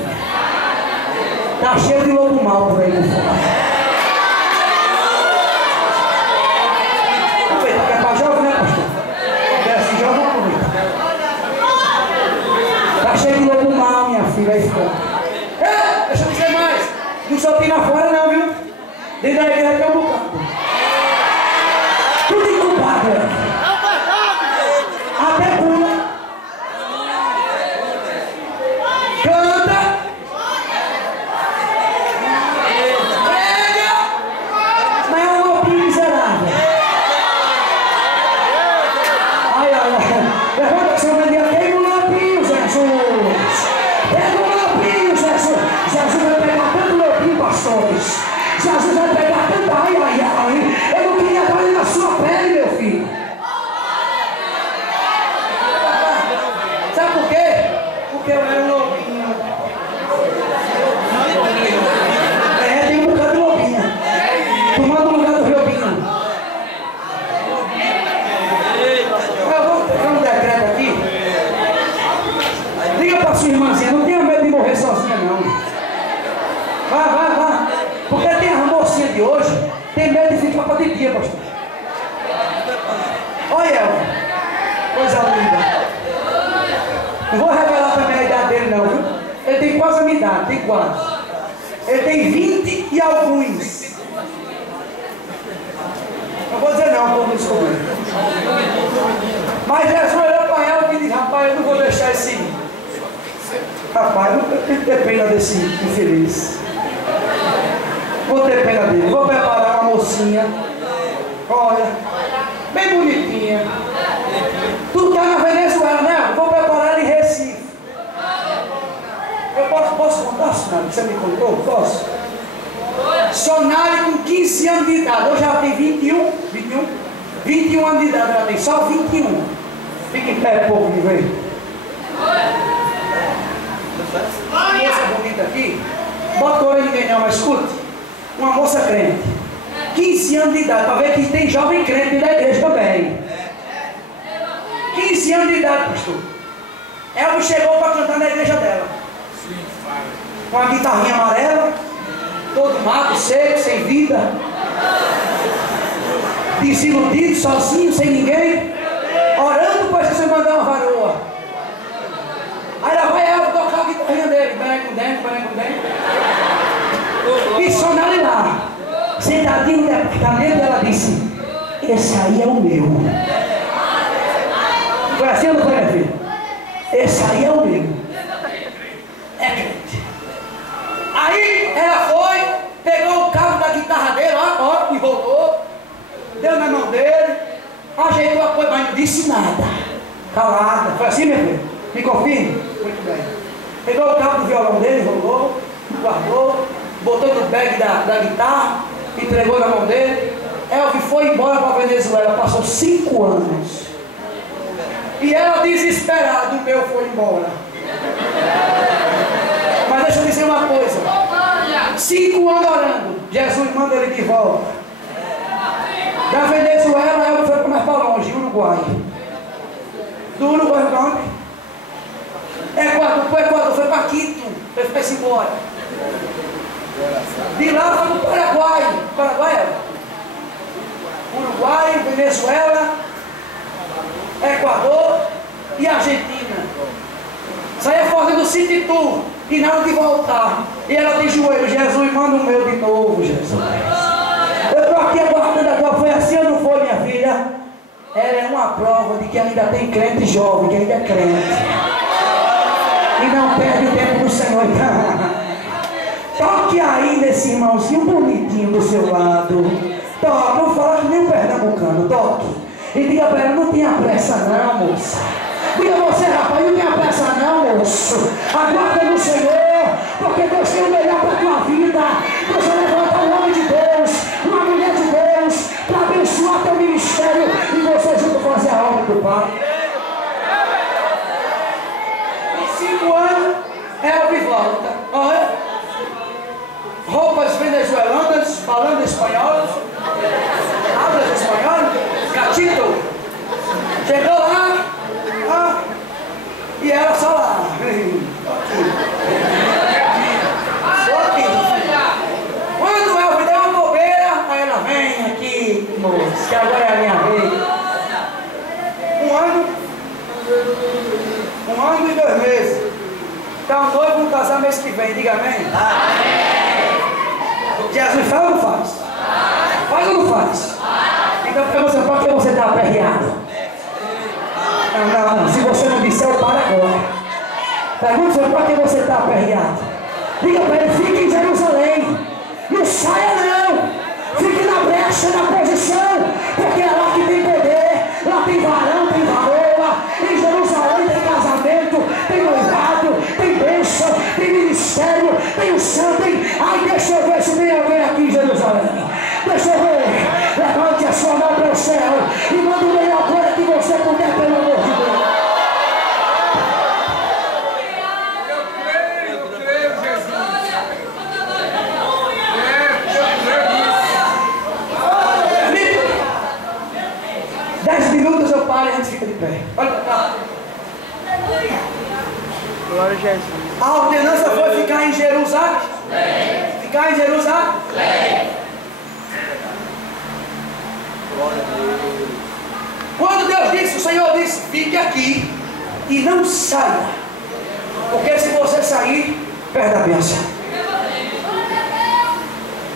Tá cheio de lobo mal por aí no fora. Tá cheio de lobo mal, minha filha, aí fica. Deixa eu dizer mais. Não só tem lá fora não, viu? Dentro da igreja tem um bocado. Tudo incubado, até pula. Canta. Prega. Mas é um lobinho miserável. Ai. Levanta que você vai ver aqui no lobinho, Jesus. Pega o lobinho, Jesus. Jesus vai pegar tanto lobinho, pastores. Jesus vai pegar tanta ai. Eu não queria dar na sua pele, meu filho. Sabe por quê? Porque eu era um lobinho. Tem um bocado de lobinho. Tomando o lugar do lobinho. Eu vou pegar um decreto aqui. Diga para sua irmãzinha, não tenha medo de morrer sozinha, não. Vá. Porque tem a mocinha de hoje, tem medo de ficar para de dia, pastor. Olha ela, coisa linda. Não vou idade, tem quantos? Ele tem 20 e alguns. Não vou dizer não, vou descobrir. Mas Jesus olhou para ela e disse: rapaz, eu não vou deixar esse. Rapaz, eu não tenho que ter pena desse infeliz. Vou ter pena dele. Vou preparar uma mocinha. Olha, bem bonitinha. Tu tá na Venezuela, né? Vou preparar ela em Recife. Eu posso contar, Sonali? Você me contou? Posso? Sonali com 15 anos de idade. Hoje ela tem 21 anos de idade. Ela tem só 21. Fica em pé, pouco de vez. Moça bonita aqui. Bota o olho em ninguém não, mas escute. Uma moça crente. 15 anos de idade. Para ver que tem jovem crente da igreja também. 15 anos de idade, pastor. Ela chegou para cantar na igreja dela. Com a guitarrinha amarela, todo mato, seco, sem vida, desiludido, sozinho, sem ninguém, orando para você mandar uma varoa. Aí lá vai ela tocar a guitarrinha dele, bem com dentro. E Sonali lá, sentadinho no departamento, ela disse: esse aí é o meu. Foi assim ou não foi, minha filha? Esse aí é o meu. É crente. Aí ela foi, pegou o cabo da guitarra dele, ó, e voltou, deu na mão dele, ajeitou a coisa, mas não disse nada. Calada. Foi assim, minha filha? Me confirme? Muito bem. Pegou o cabo do violão dele, rolou, guardou, botou no bag da guitarra, entregou na mão dele. Elvis foi embora para a Venezuela, passou 5 anos. E ela desesperada, o meu foi embora. Mas deixa eu dizer uma coisa. 5 anos orando, Jesus manda ele de volta. Da Venezuela, ela foi mais para longe, Uruguai. Do Uruguai para onde? Equador, foi para Quito. Ele foi-se embora. De lá foi para o Paraguai. Paraguai, Uruguai, Venezuela, Equador e Argentina. Saia fazendo city tour. E na hora de voltar, e ela de joelho: Jesus, manda o meu de novo, Jesus. Eu estou aqui aguardando agora. Foi assim ou não foi, minha filha? Ela é uma prova de que ainda tem crente jovem, que ainda é crente. E não perde o tempo do Senhor. Toque aí nesse irmãozinho bonitinho do seu lado. Toque, não fala que nem um pernambucano. Toque. E diga para ela: não tenha pressa não, moça. Diga você, rapaz, não tenha pressa não, moço. Aguarda no Senhor, porque Deus tem o melhor para a tua vida. Deus vai levantar um homem de Deus, uma mulher de Deus, para abençoar teu ministério e você junto fazer a obra do Pai. Em 5 anos, ela de volta. Olha, roupas venezuelanas, falando espanhol, hablas espanhol, gatito. Chegou lá. E ela só lá. Só aqui. Quando eu me dei uma bobeira, aí ela: vem aqui, moço, que agora é a minha vez. 1 ano e 2 meses. Está um noivo, vamos casar mês que vem, diga amém. Jesus faz ou não faz? Faz ou não faz? Então por que você está aperreado? Não. Se você não disser, eu paro agora. Pergunta para que você está aperreado. Diga para ele: fique em Jerusalém. Não saia não. Fique na brecha, na posição. Porque é lá que tem poder. Lá tem varão, tem varoa. Em Jerusalém tem casamento, tem noivado, tem bênção, tem ministério, tem o santo, tem... Ai, deixa eu ver se tem alguém aqui em Jerusalém. Deixa eu ver. Levante a sua mão para o céu e manda o melhor glória que você puder, pelo amor de Deus. Eu creio, Jesus. 10 minutos eu paro e a gente fica de pé. Olha para cá. Glória a Jesus. A ordenança foi ficar em Jerusalém. Ficar em Jerusalém. Quando Deus disse, o Senhor disse: fique aqui e não saia. Porque se você sair, perde a bênção.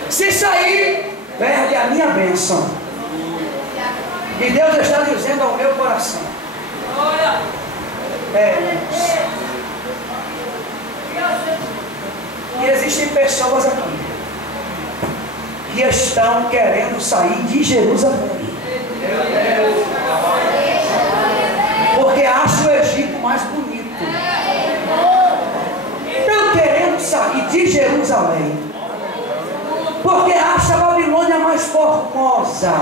Se sair, perde a minha bênção. E Deus está dizendo ao meu coração: e existem pessoas aqui que estão querendo sair de Jerusalém, porque acham o Egito mais bonito. Estão querendo sair de Jerusalém porque acham a Babilônia mais formosa.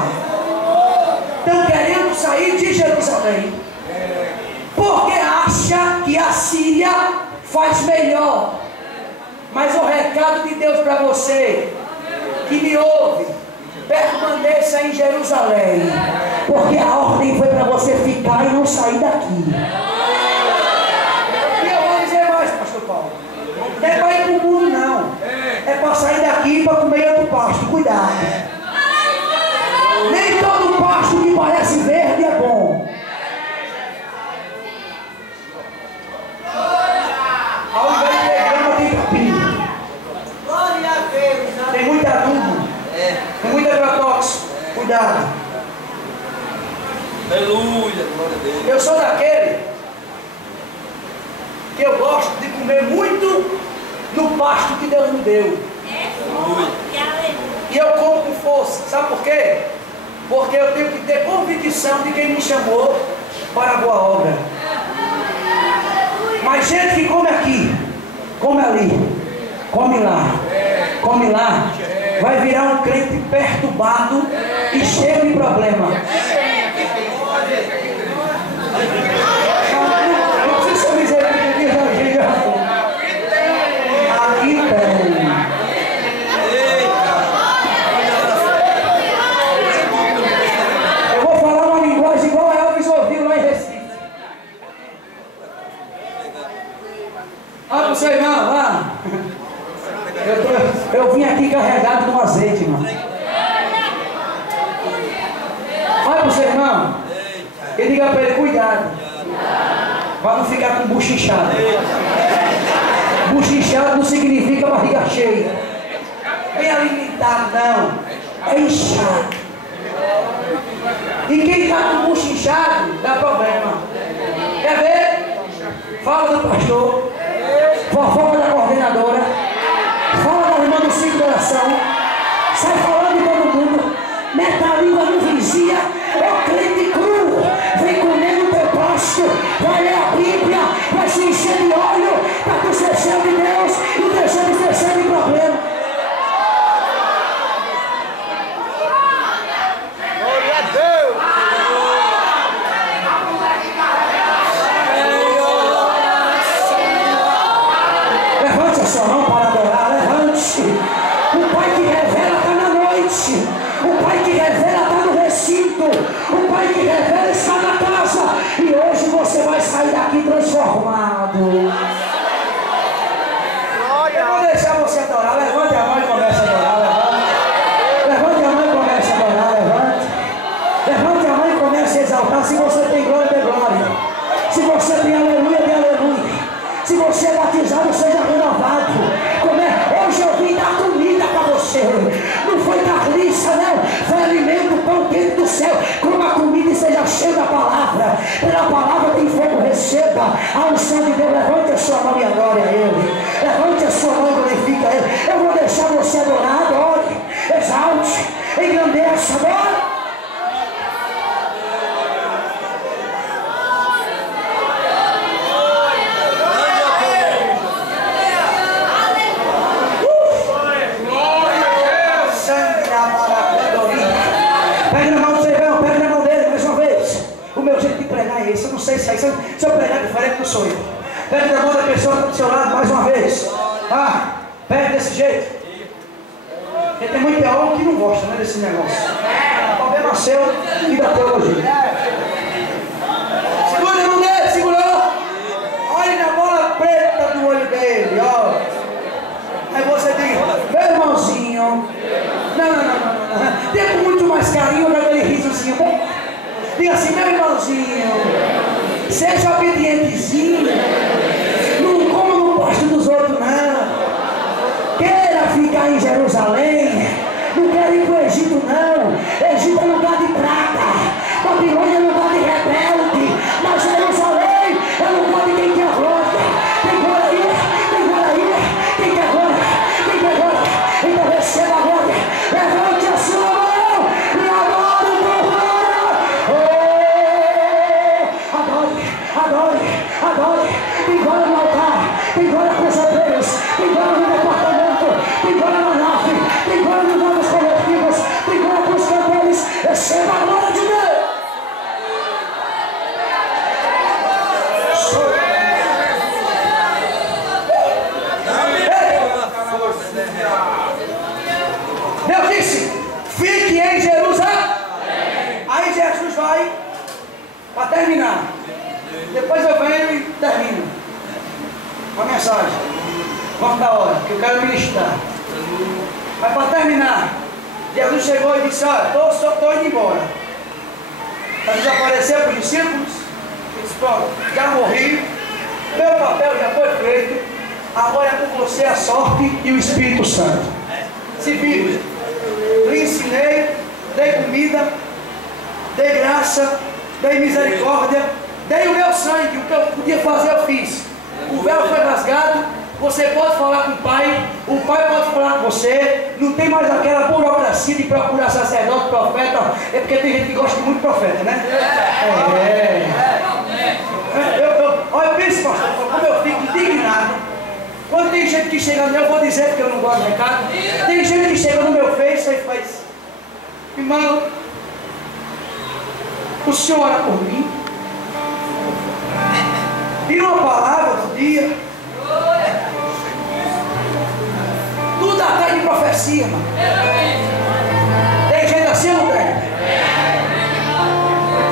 Estão querendo sair de Jerusalém porque acha que a Síria faz melhor. Mas o recado de Deus para você que me ouve: permaneça em Jerusalém, porque a ordem foi para você ficar e não sair daqui. E eu vou dizer mais, pastor Paulo: não é para ir para o mundo, não. É para sair daqui para comer outro pasto. Cuidado. Nem todo pasto que parece verde é bom. Ao invés de ter grama, tem capim. Tem muito adubo. Tem muito agrotóxico. Cuidado. Aleluia, glória a Deus. Eu sou daquele que eu gosto de comer muito no pasto que Deus me deu. E eu como com força. Sabe por quê? Porque eu tenho que ter convicção de quem me chamou para a boa obra. Mas gente que come aqui, come ali, come lá, vai virar um crente perturbado e cheio de problema. Não precisa dizer que diz a gente. Aqui tem. Eu vou falar uma linguagem igual a Elvis ouviu lá em Recife. Olha o seu irmão lá. Eu vim aqui carregado com azeite, irmão. Olha para o seu irmão e diga para ele: cuidado, para não ficar com bucho inchado. Bucho inchado não significa barriga cheia, bem alimentado, não, é inchado. E quem está com bucho inchado dá problema. Quer ver? Fala do pastor, fofoca da coordenadora, fala da irmã do ciclo de oração, sai falando de todo mundo, meta a língua no vizinha, é crente cru, vem comer no teu pasto, vai ler a Bíblia, vai se encher de óleo, para tu ser cheio de Deus e deixar de ser cheio de problema. Glória a Deus. Levante a sua mão para adorar, levante. O Pai que revela está na noite. O Pai que revela está no recinto. O Pai que revela está na casa. E hoje você vai sair daqui transformado. Eu vou deixar você adorar. Levante a mão e comece a adorar. Levante a mão e comece a adorar. Levante a mão e comece a exaltar. Se você tem glória, dê glória. Se você tem aleluia, dê aleluia. Se você é batizado, seja renovado. Hoje eu vim dar comida para você. Não foi carniça, não. Foi alimento, pão quente do céu. Coma a comida e seja cheio da palavra. Pela palavra tem fogo, receba a unção de Deus. Levante a sua mão e adore a Ele. Levante a sua mão e glorifique a Ele. Eu vou deixar você adorar, adore. Exalte, engrandeça, adore. Eu não sei se eu pregar diferente, não sou eu. Pega na mão da pessoa que está do seu lado mais uma vez. Pega desse jeito. Porque tem muito teólogo que não gosta, né, desse negócio. O problema seu e da teologia. Segura na mão dele, segurou. Olhe na bola preta do olho dele, ó. Aí você diz: meu irmãozinho. Não. Tem com muito mais carinho daquele risozinho. Diga assim: meu irmãozinho, seja obedientezinho, não coma no pasto dos outros, não. em Jerusalém. Não quero ir para o Egito, não. Egito é lugar de prata. Babilônia é lugar de rebelde. Mas Jerusalém é lugar de quem quer glória. Tem glória aí, tem glória aí, quem quer glória, quem quer glória. Então receba a glória. Levante a sua mão e adore o teu glória. Oh, adore, adore, adore. Tem glória no altar, tem glória com os obreiros, tem glória no departamento, tem glória na nave, tem glória nos novos coletivos, tem glória com os cantores. Receba a glória de Deus. Deus disse: fique em Jerusalém. Aí Jesus vai para terminar. Depois eu venho e termino a mensagem. Vamos dar hora, que eu quero ministrar. Mas para terminar, Jesus chegou e disse: olha, estou indo embora. Jesus apareceu para os discípulos e disse: pronto, já morri, meu papel já foi feito, agora é com você a sorte e o Espírito Santo. Se vive, lhe ensinei, dei comida, dei graça, dei misericórdia, dei o meu sangue, o que eu podia fazer eu fiz. O véu foi rasgado, você pode falar com o Pai pode falar com você, não tem mais aquela burocracia de procurar sacerdote, profeta, é porque tem gente que gosta muito de profeta, né? Olha, pense, pastor, como eu fico indignado. Quando tem gente que chega no meu, eu vou dizer porque eu não gosto de recado. Tem gente que chega no meu Face e faz: irmão, o senhor ora por mim? Vira uma palavra do dia. Tudo até de profecia, irmão. Tem gente assim ou não tem?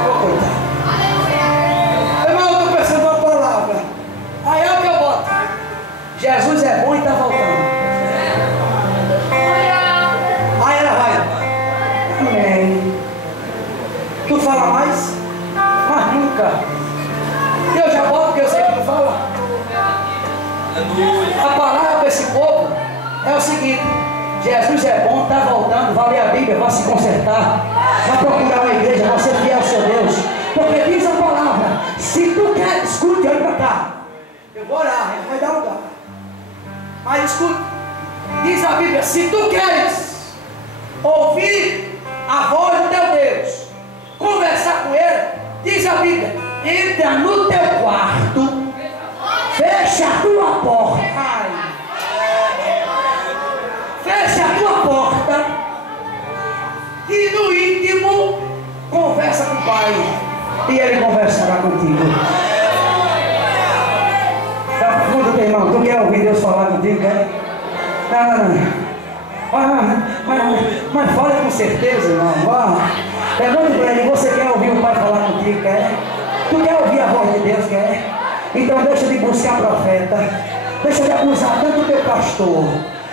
Oh, coitado. Irmão, eu estou pensando uma palavra. Aí é o que eu boto: Jesus é bom e está voltando. Aí ela vai: amém. Tu fala mais? Mas nunca. Eu já boto porque eu sei que não fala. A palavra para esse povo é o seguinte: Jesus é bom, está voltando, vai ler a Bíblia, vai se consertar, vai procurar uma igreja, vai ser fiel ao seu Deus. Porque diz a palavra: se tu quer, escute, olha para cá. Eu vou orar, ele vai dar lugar. Mas escute, diz a Bíblia: se tu queres ouvir a voz do teu Deus, conversar com ele, diz a Bíblia: entra no teu quarto, fecha a tua porta, fecha a tua porta e no íntimo conversa com o Pai e ele conversará contigo. Pergunta teu irmão: tu quer ouvir Deus falar contigo? Quer? Mas fala com certeza, irmão. Pergunta para ele: você quer ouvir o Pai falar contigo? Quer? Tu quer ouvir a voz de Deus? Quer? Então deixa de buscar profeta, deixa de abusar tanto do teu pastor,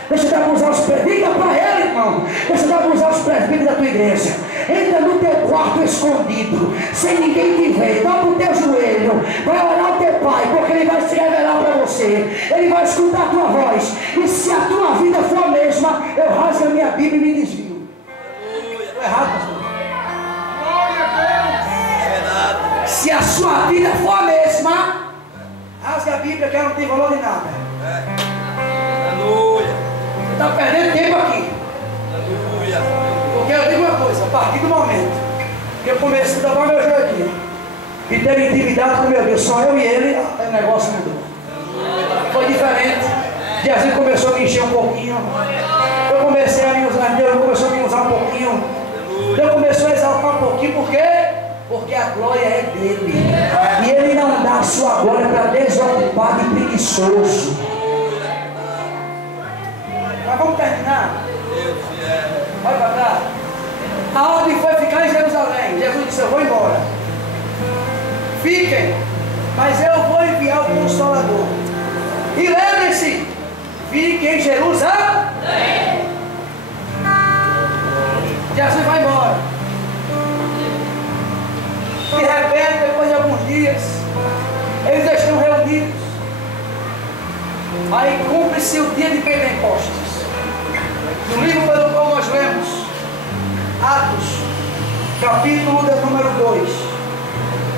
deixa de abusar os presbíteros. Diga para ele, irmão: deixa de abusar os presbíteros da tua igreja. Entra no teu quarto escondido, sem ninguém te ver, dá para o teu joelho, vai orar ao teu Pai, porque ele vai se revelar para você, ele vai escutar a tua voz. E se a tua vida for a mesma, eu rasgo a minha Bíblia e me desvio. Estou errado, pastor? Se a sua vida for a mesma, rasga a Bíblia, que ela não tem valor de nada. Aleluia. Você está perdendo tempo aqui. Aleluia. Porque eu digo uma coisa: a partir do momento que eu comecei a dobrar meu joelho e ter intimidade com meu Deus, só eu e ele, o negócio mudou. Foi diferente. Jesus começou a me encher um pouquinho. Eu comecei a me usar, Deus começou a me usar um pouquinho. Deus começou a exaltar um pouquinho, por quê? Porque a glória é dele. E ele não dá a sua glória para desocupado e preguiçoso. Mas vamos terminar. Olha para cá. A ordem foi ficar em Jerusalém. Jesus disse: eu vou embora. Fiquem, mas eu vou enviar o Consolador. E lembre-se: fiquem em Jerusalém. Jesus vai embora. De repente, depois de alguns dias, eles estão reunidos. Aí cumpre-se o dia de Pentecostes. No livro pelo qual nós lemos, Atos, capítulo de número 2,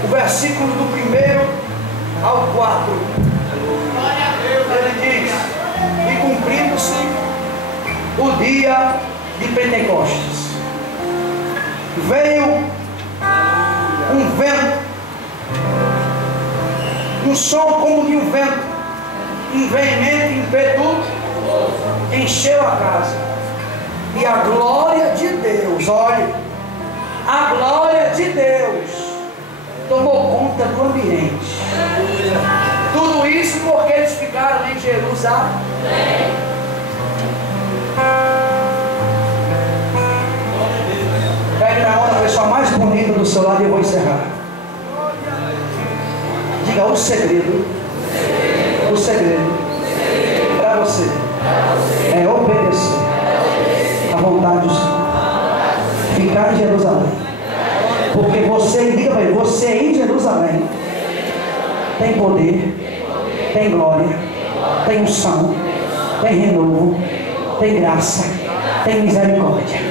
o versículo do 1 ao 4. Ele diz: e cumprindo-se o dia de Pentecostes, veio um vento, um som como de um vento, veemente, impetuoso, encheu a casa, e a glória de Deus, olha, a glória de Deus tomou conta do ambiente. Tudo isso porque eles ficaram em Jerusalém. Pegue na mão a pessoa mais bonita do seu lado e eu vou encerrar. Diga o segredo. O segredo para você é obedecer à vontade do Senhor. Ficar em Jerusalém. Porque você, diga para ele, você em Jerusalém tem poder, tem glória, tem unção, tem renovo, tem graça, tem misericórdia,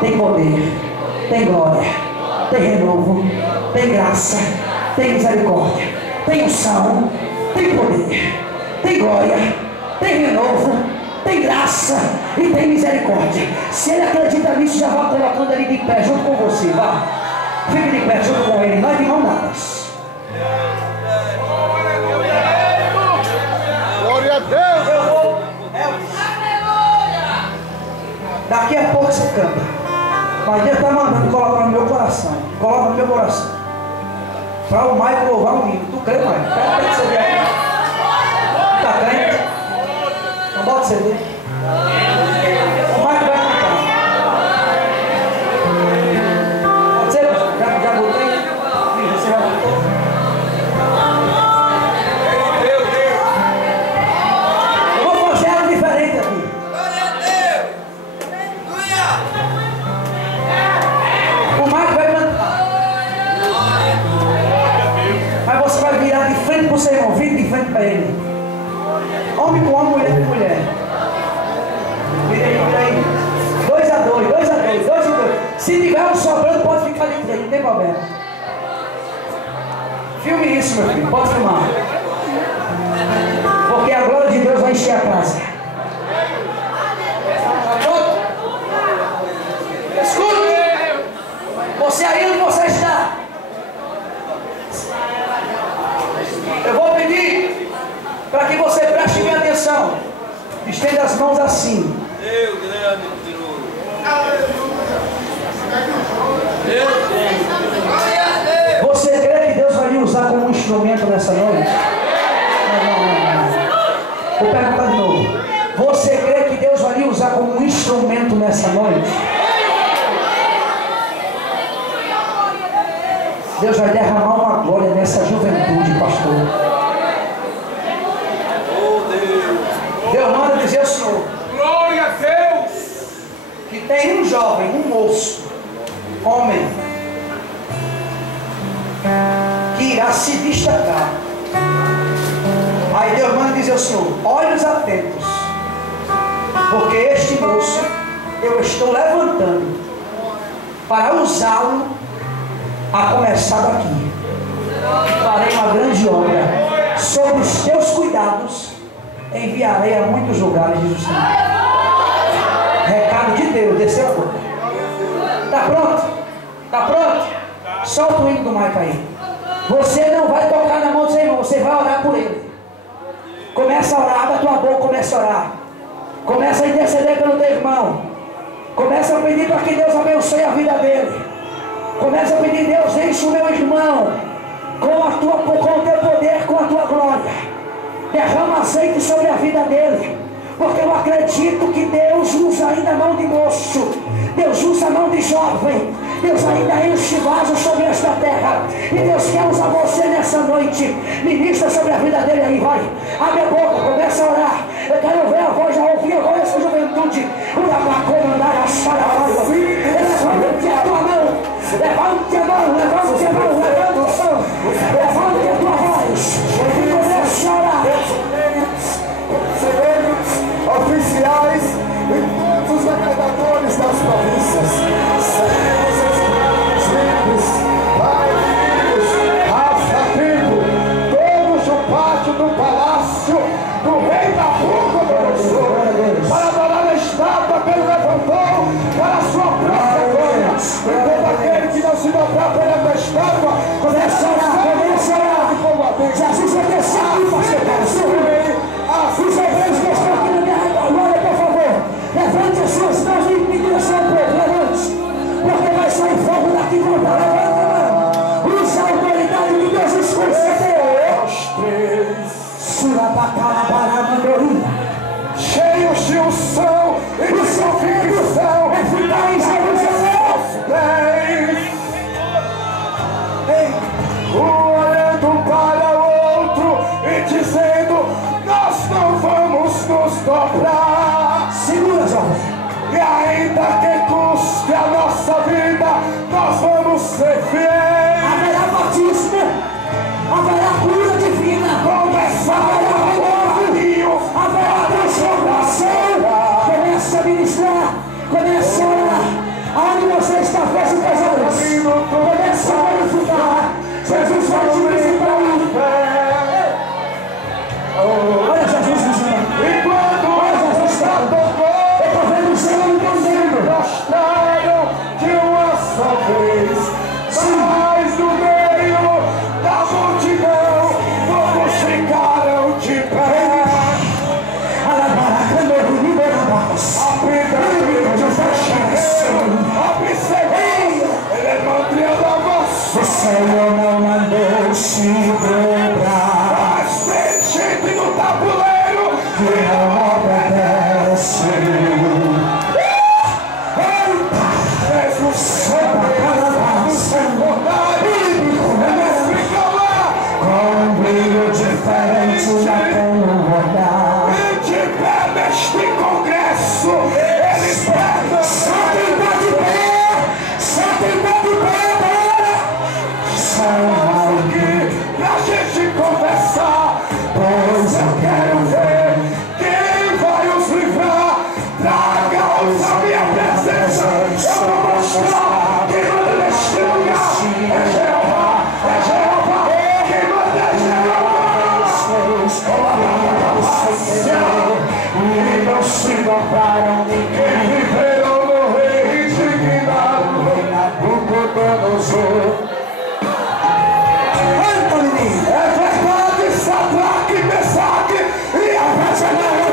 tem poder, tem glória, tem renovo, tem graça, tem misericórdia, tem unção, tem poder, tem glória, tem renovo, tem graça e tem misericórdia. Se ele acredita nisso, já vai colocando ele de pé junto com você, vá. Fique de pé junto com ele, nós de mão dadas. Glória a Deus. Eu vou, daqui a pouco você canta. Mas Deus está mandando colocar no meu coração. Coloca no meu coração. Para o Maico louvar o hino. Tu crê, Maico? Pega o CD aí. Tá crente? Não bota o CD. O Maico vai cantar. Pode ser? Já botei? Você já botou? Eu vou fazer algo diferente aqui. O Maico vai cantar. Mas você vai virar de frente para o seu irmão, vira de frente para ele. Homem com homem, mulher com mulher. Vira aí. 2 a 2, 2 a 2, 2 a 2. Se tiver um sobrando, pode ficar de frente, não tem problema. Filme isso, meu filho, pode filmar. Porque a glória de Deus vai encher a casa. Escute! Você aí onde você está. Eu vou pedir para que você preste minha atenção. Estenda as mãos assim. Deus grande, mentiroso. Você crê que Deus vai lhe usar como um instrumento nessa noite? Não. Vou perguntar de novo. Você crê que Deus vai lhe usar como um instrumento nessa noite? Deus vai derramar uma glória nessa juventude, pastor. Deus manda dizer ao Senhor: Glória a Deus. que tem um jovem, um moço, homem, que irá se destacar. Aí Deus manda dizer ao Senhor: olhos atentos, porque este moço eu estou levantando para usá-lo, a começar daqui. Farei uma grande obra, sob os teus cuidados enviarei a muitos lugares, diz o Senhor. Recado de Deus, desceu a boca. Está pronto? Está pronto? Solta o hino do Maico aí. Você não vai tocar na mão do seu irmão, você vai orar por ele. Começa a orar, abre a tua boca, começa a orar. Começa a interceder pelo teu irmão. Começa a pedir para que Deus abençoe a vida dele. Começa a pedir: Deus, enche o meu irmão com o teu poder, com a tua glória. Derrama azeite sobre a vida dele, porque eu acredito que Deus usa ainda a mão de moço, Deus usa a mão de jovem, Deus ainda enche vasos sobre esta terra, e Deus quer usar você nessa noite. Ministra sobre a vida dele aí, vai, abre a boca, começa a orar. Eu quero ver a voz, já ouvir a voz dessa juventude. Levante a tua mão, levante a mão, levante a mão, levante a mão, levante a tua voz e comece a orar. Oficiais e todos os E todo aquele que não se dobrar perante a estátua, começa a orar. Jesus vai descer aqui, pastor Carlos. Os obreiros que estão aqui na minha glória, por favor, levante as suas mãos e me direção ao povo, levante, porque vai sair fogo daqui, levanta, usa a autoridade que Deus nos concedeu. Os três, cheios de unção e de convicção, olhando para o outro e dizendo: nós não vamos nos dobrar. Segura, jovem. E ainda que custe a nossa vida, nós vamos ser fiéis. Haverá batismo, haverá cura divina, haverá caminho, haverá transformação. Comece a ministrar, comece a orar. Aonde você está, feche os olhos. Comece a glorificar. Jesus vai te visitar. Olha Jesus visitando. E quando Jesus está tocando, eu estou vendo o Senhor entendendo. Prostraram de uma só vez, mas no meio da multidão todos ficaram de pé. O Senhor não mandou se dobrar, mas tem gente no tabuleiro que não obedece. Mesmo sabendo do seu vontade, eles ficam lá com um brilho diferente na como olhar. E de pé neste congresso, eles pegam. Só quem está de pé, só quem está de pé. Aqui pra gente conversar, pois eu quero ver quem vai os livrar. Traga-os à minha presença, eu vou mostrar quem manda neste lugar. É Jeová, quem manda é Jeová. E não se dobraram ninguém, viverão no rei indignado, Nabucodonosor. Sadraque, Mesaque e Abednego,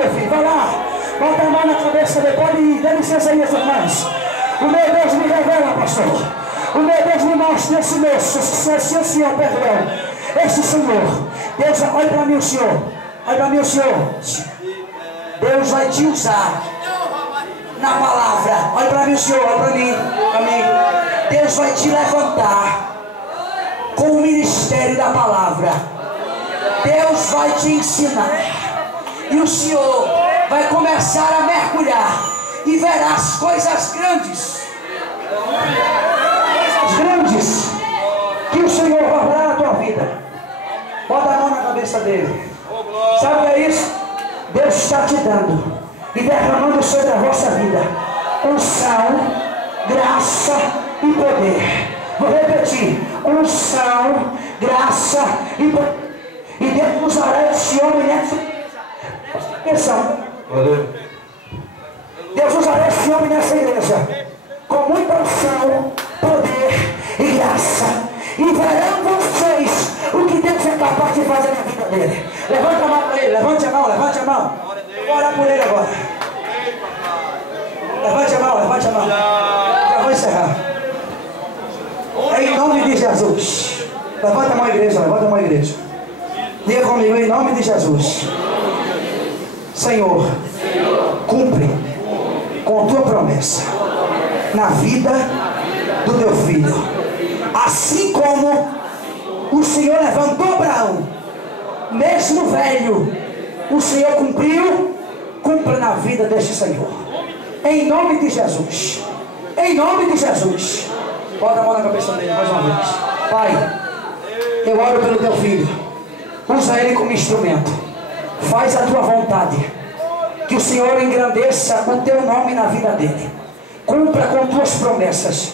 meu filho, vai lá. Bota a mão na cabeça dele, pode ir. Dê licença aí, meus irmãos. O meu Deus me revela, pastor. O meu Deus me mostra esse moço, esse senhor, perdão. Esse Senhor. Deus, olha para mim o Senhor. Olha para mim o Senhor. Deus vai te usar na palavra. Olha para mim o Senhor, olha para mim. Deus vai te levantar com o ministério da palavra. Deus vai te ensinar. E o Senhor vai começar a mergulhar e verás coisas grandes. Coisas grandes que o Senhor vai falar na tua vida. Bota a mão na cabeça dele. Sabe o que é isso? Deus está te dando e derramando sobre a vossa vida unção, graça e poder. Vou repetir: unção, graça e poder. E Deus usará esse homem nessa atenção. Deus usará esse homem nessa igreja com muita unção, poder e graça. E verão vocês o que Deus é capaz de fazer na vida dele. Levanta a mão para ele, levante a mão, levante a mão. Eu vou orar por ele agora. Levante a mão, levante a mão. Já vou encerrar. Em nome de Jesus. Levanta a mão, igreja, levanta a mão, igreja. Diga comigo, em nome de Jesus. Senhor, cumpre com tua promessa na vida do teu filho. Assim como o Senhor levantou Abraão, mesmo velho, o Senhor cumpriu, cumpra na vida deste Senhor. Em nome de Jesus. Em nome de Jesus. Bota a mão na cabeça dele mais uma vez. Pai, eu oro pelo teu filho. Usa ele como instrumento. Faz a tua vontade. Que o Senhor engrandeça o teu nome na vida dele. Cumpra com tuas promessas.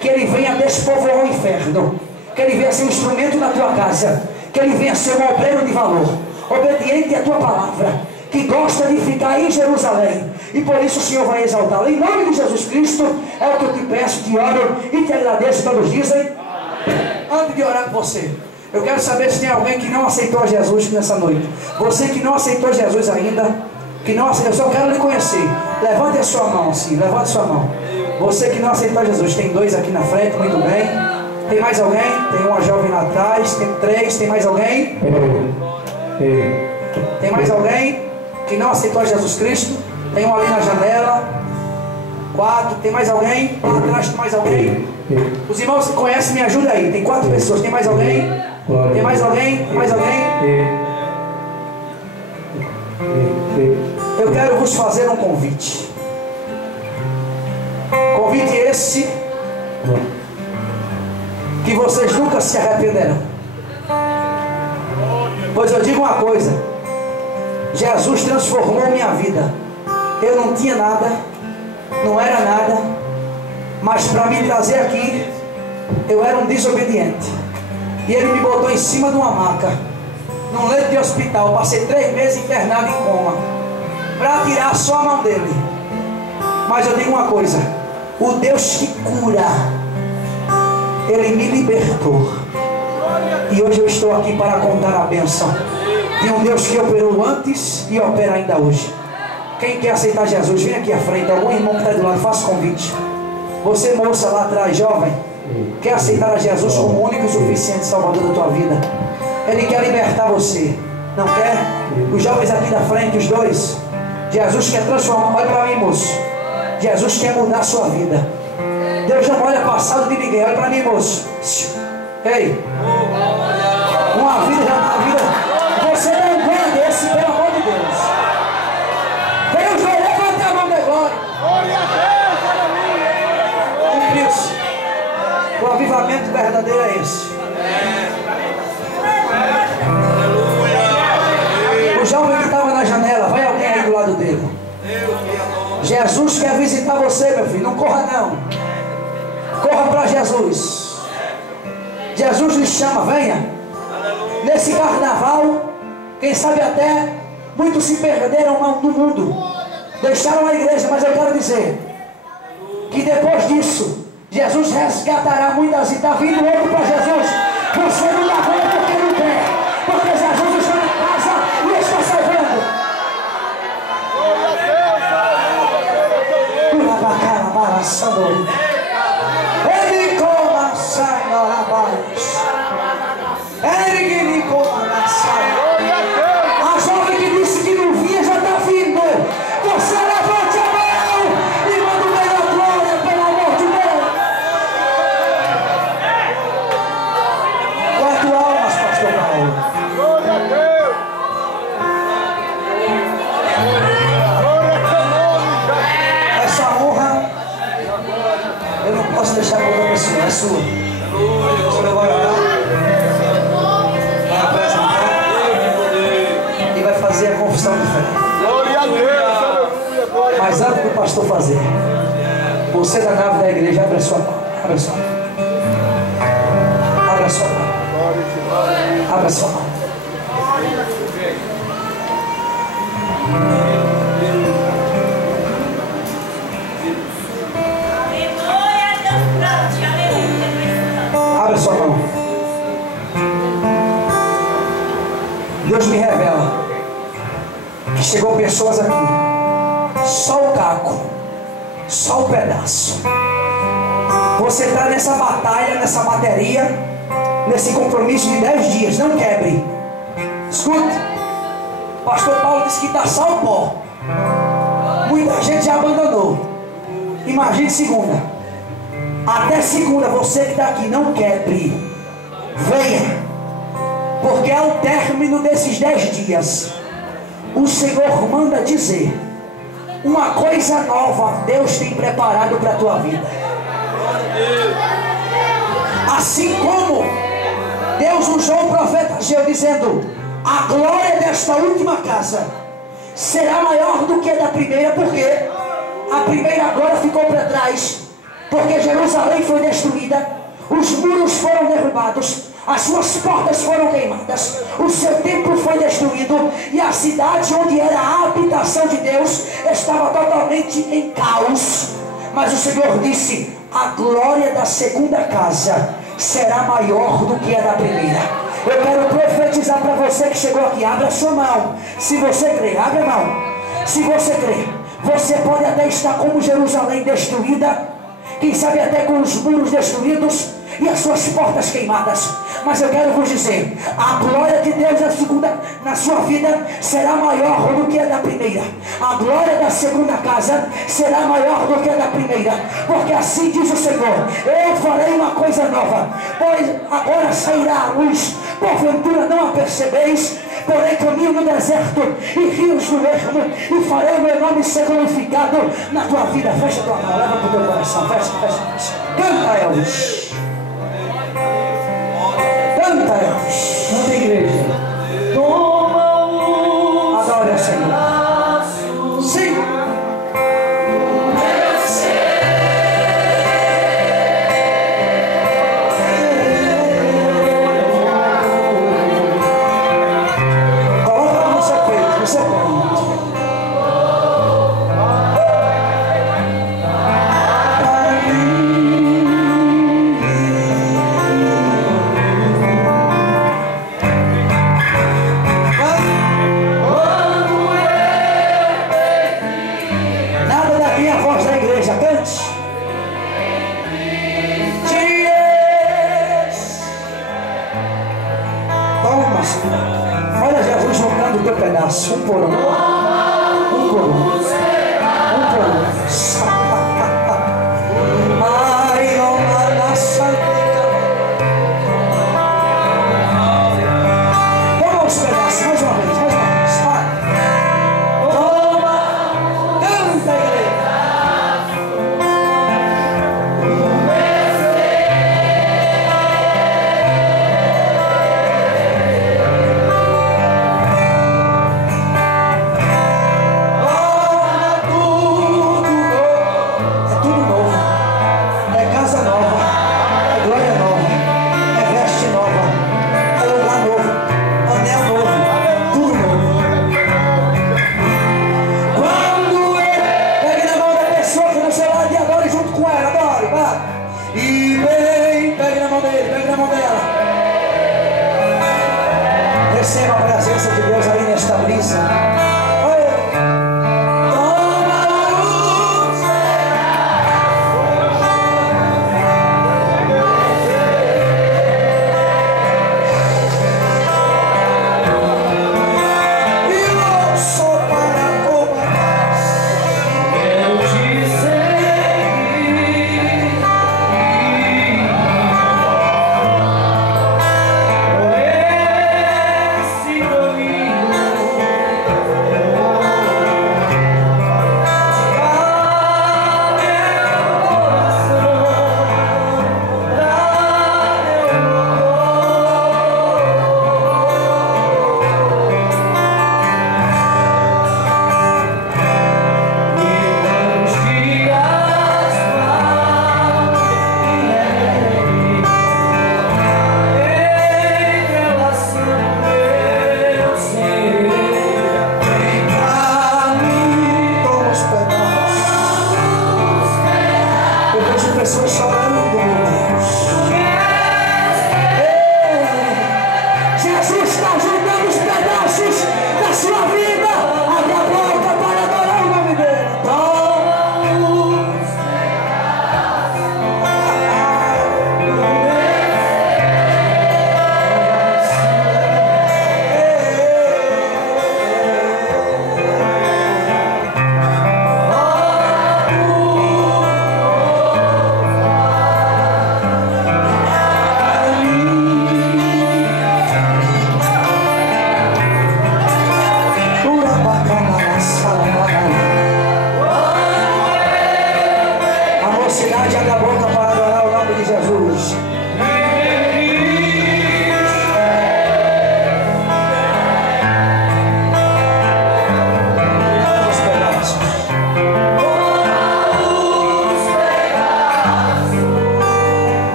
Que ele venha despovoar o inferno. Que ele venha ser um instrumento na tua casa. Que ele venha ser um obreiro de valor, obediente à tua palavra, que gosta de ficar em Jerusalém. E por isso o Senhor vai exaltá-lo. Em nome de Jesus Cristo, é o que eu te peço, te oro e te agradeço. Todos dizem. Antes de orar com você, eu quero saber se tem alguém que não aceitou a Jesus nessa noite. Você que não aceitou Jesus ainda, que não aceitou, eu só quero lhe conhecer. Levante a sua mão assim, levante a sua mão. Você que não aceitou Jesus, tem 2 aqui na frente, muito bem. Tem mais alguém? Tem uma jovem lá atrás, tem 3, tem mais alguém? Tem mais alguém que não aceitou Jesus Cristo? Tem um ali na janela. 4, tem mais alguém? Lá atrás tem mais alguém? Os irmãos que conhecem, me ajudem aí. Tem 4 pessoas, tem mais alguém? Tem mais alguém? Tem mais alguém? Eu quero vos fazer um convite. Convite esse que vocês nunca se arrependerão. Pois eu digo uma coisa: Jesus transformou minha vida. Eu não tinha nada, não era nada, mas para me trazer aqui, eu era um desobediente. E Ele me botou em cima de uma maca, num leito de hospital. Passei 3 meses internado em coma, para tirar só a mão dele. Mas eu digo uma coisa: o Deus que cura, Ele me libertou. E hoje eu estou aqui para contar a bênção de um Deus que operou antes e opera ainda hoje. Quem quer aceitar Jesus, vem aqui à frente. Algum irmão que está do lado, faça convite. Você, moça lá atrás, jovem, quer aceitar a Jesus como o único e suficiente Salvador da tua vida. Ele quer libertar você, não quer? Os jovens aqui da frente, os 2. Jesus quer transformar. Olha para mim, moço. Jesus quer mudar a sua vida. Deus não olha passado de ninguém. Olha para mim, moço. Ei, uma vida já está vida. Você não ganha desse, pelo amor de Deus. Deus vai levantar a mão de glória. Cumpriu-se. O avivamento verdadeiro é esse. O jovem que estava na janela, vai alguém aí do lado dele. Jesus quer visitar você, meu filho. Não corra não. Corra para Jesus. Jesus lhe chama, venha. Nesse carnaval, quem sabe até muitos se perderam no mundo, deixaram a igreja, mas eu quero dizer que depois disso, Jesus resgatará muitas. E está vindo outro para Jesus. Você não dá conta porque não quer, porque Jesus está na casa e está salvando. passando. Ele coma, sai, Norabais. Ele me coma, sai. A jovem que disse que não vinha já está vindo. Você levante a mão e manda o melhor glória, pelo amor de Deus. 4 almas, pastor Paulo. Glória a Deus. Essa honra eu não posso deixar para outra pessoa, é sua. O senhor vai orar, vai apresentar e vai fazer a confissão de fé. Glória a Deus. Aleluia. Glória a Mas antes do pastor fazer, você da nave da igreja, abre a sua mão. Abre a sua mão. Abre a sua mão. Abre a sua mão. Abre a sua mão. Deus me revela que chegou pessoas aqui, só o caco, só o pedaço. Você está nessa batalha, nessa bateria, nesse compromisso de 10 dias. Não quebre. Escute, pastor Paulo disse que está só o pó. Muita gente já abandonou. Imagine segunda. Até segunda, você que está aqui, não quebre. Venha. Porque ao término desses 10 dias, o Senhor manda dizer: uma coisa nova Deus tem preparado para a tua vida. Assim como Deus usou o profeta Ageu dizendo: a glória desta última casa será maior do que a da primeira, porque a primeira glória ficou para trás, porque Jerusalém foi destruída, os muros foram derrubados, as suas portas foram queimadas, o seu templo foi destruído, e a cidade onde era a habitação de Deus estava totalmente em caos. Mas o Senhor disse: a glória da segunda casa será maior do que a da primeira. Eu quero profetizar para você que chegou aqui. Abra a sua mão. Se você crê, abre a mão. Se você crê, você pode até estar como Jerusalém destruída, quem sabe até com os muros destruídos e as suas portas queimadas. Mas eu quero vos dizer: a glória de Deus na sua vida será maior do que a da primeira. A glória da segunda casa será maior do que a da primeira. Porque assim diz o Senhor: eu farei uma coisa nova, pois agora sairá a luz, porventura não a percebeis. Porém caminho no deserto e rios no ermo, e farei o meu nome ser glorificado na tua vida. Fecha tua mão, leva para o teu coração. Fecha, fecha, fecha. Canta, Elvis. Canta, Elvis. Canta, igreja. Adore ao Senhor. Sim. Olha Jesus juntando o teu pedaço, um por um, um por um, um por um. Ai, toma os pedaços, mais uma vez, mais uma vez. Toma, canta, igreja.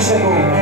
chegou.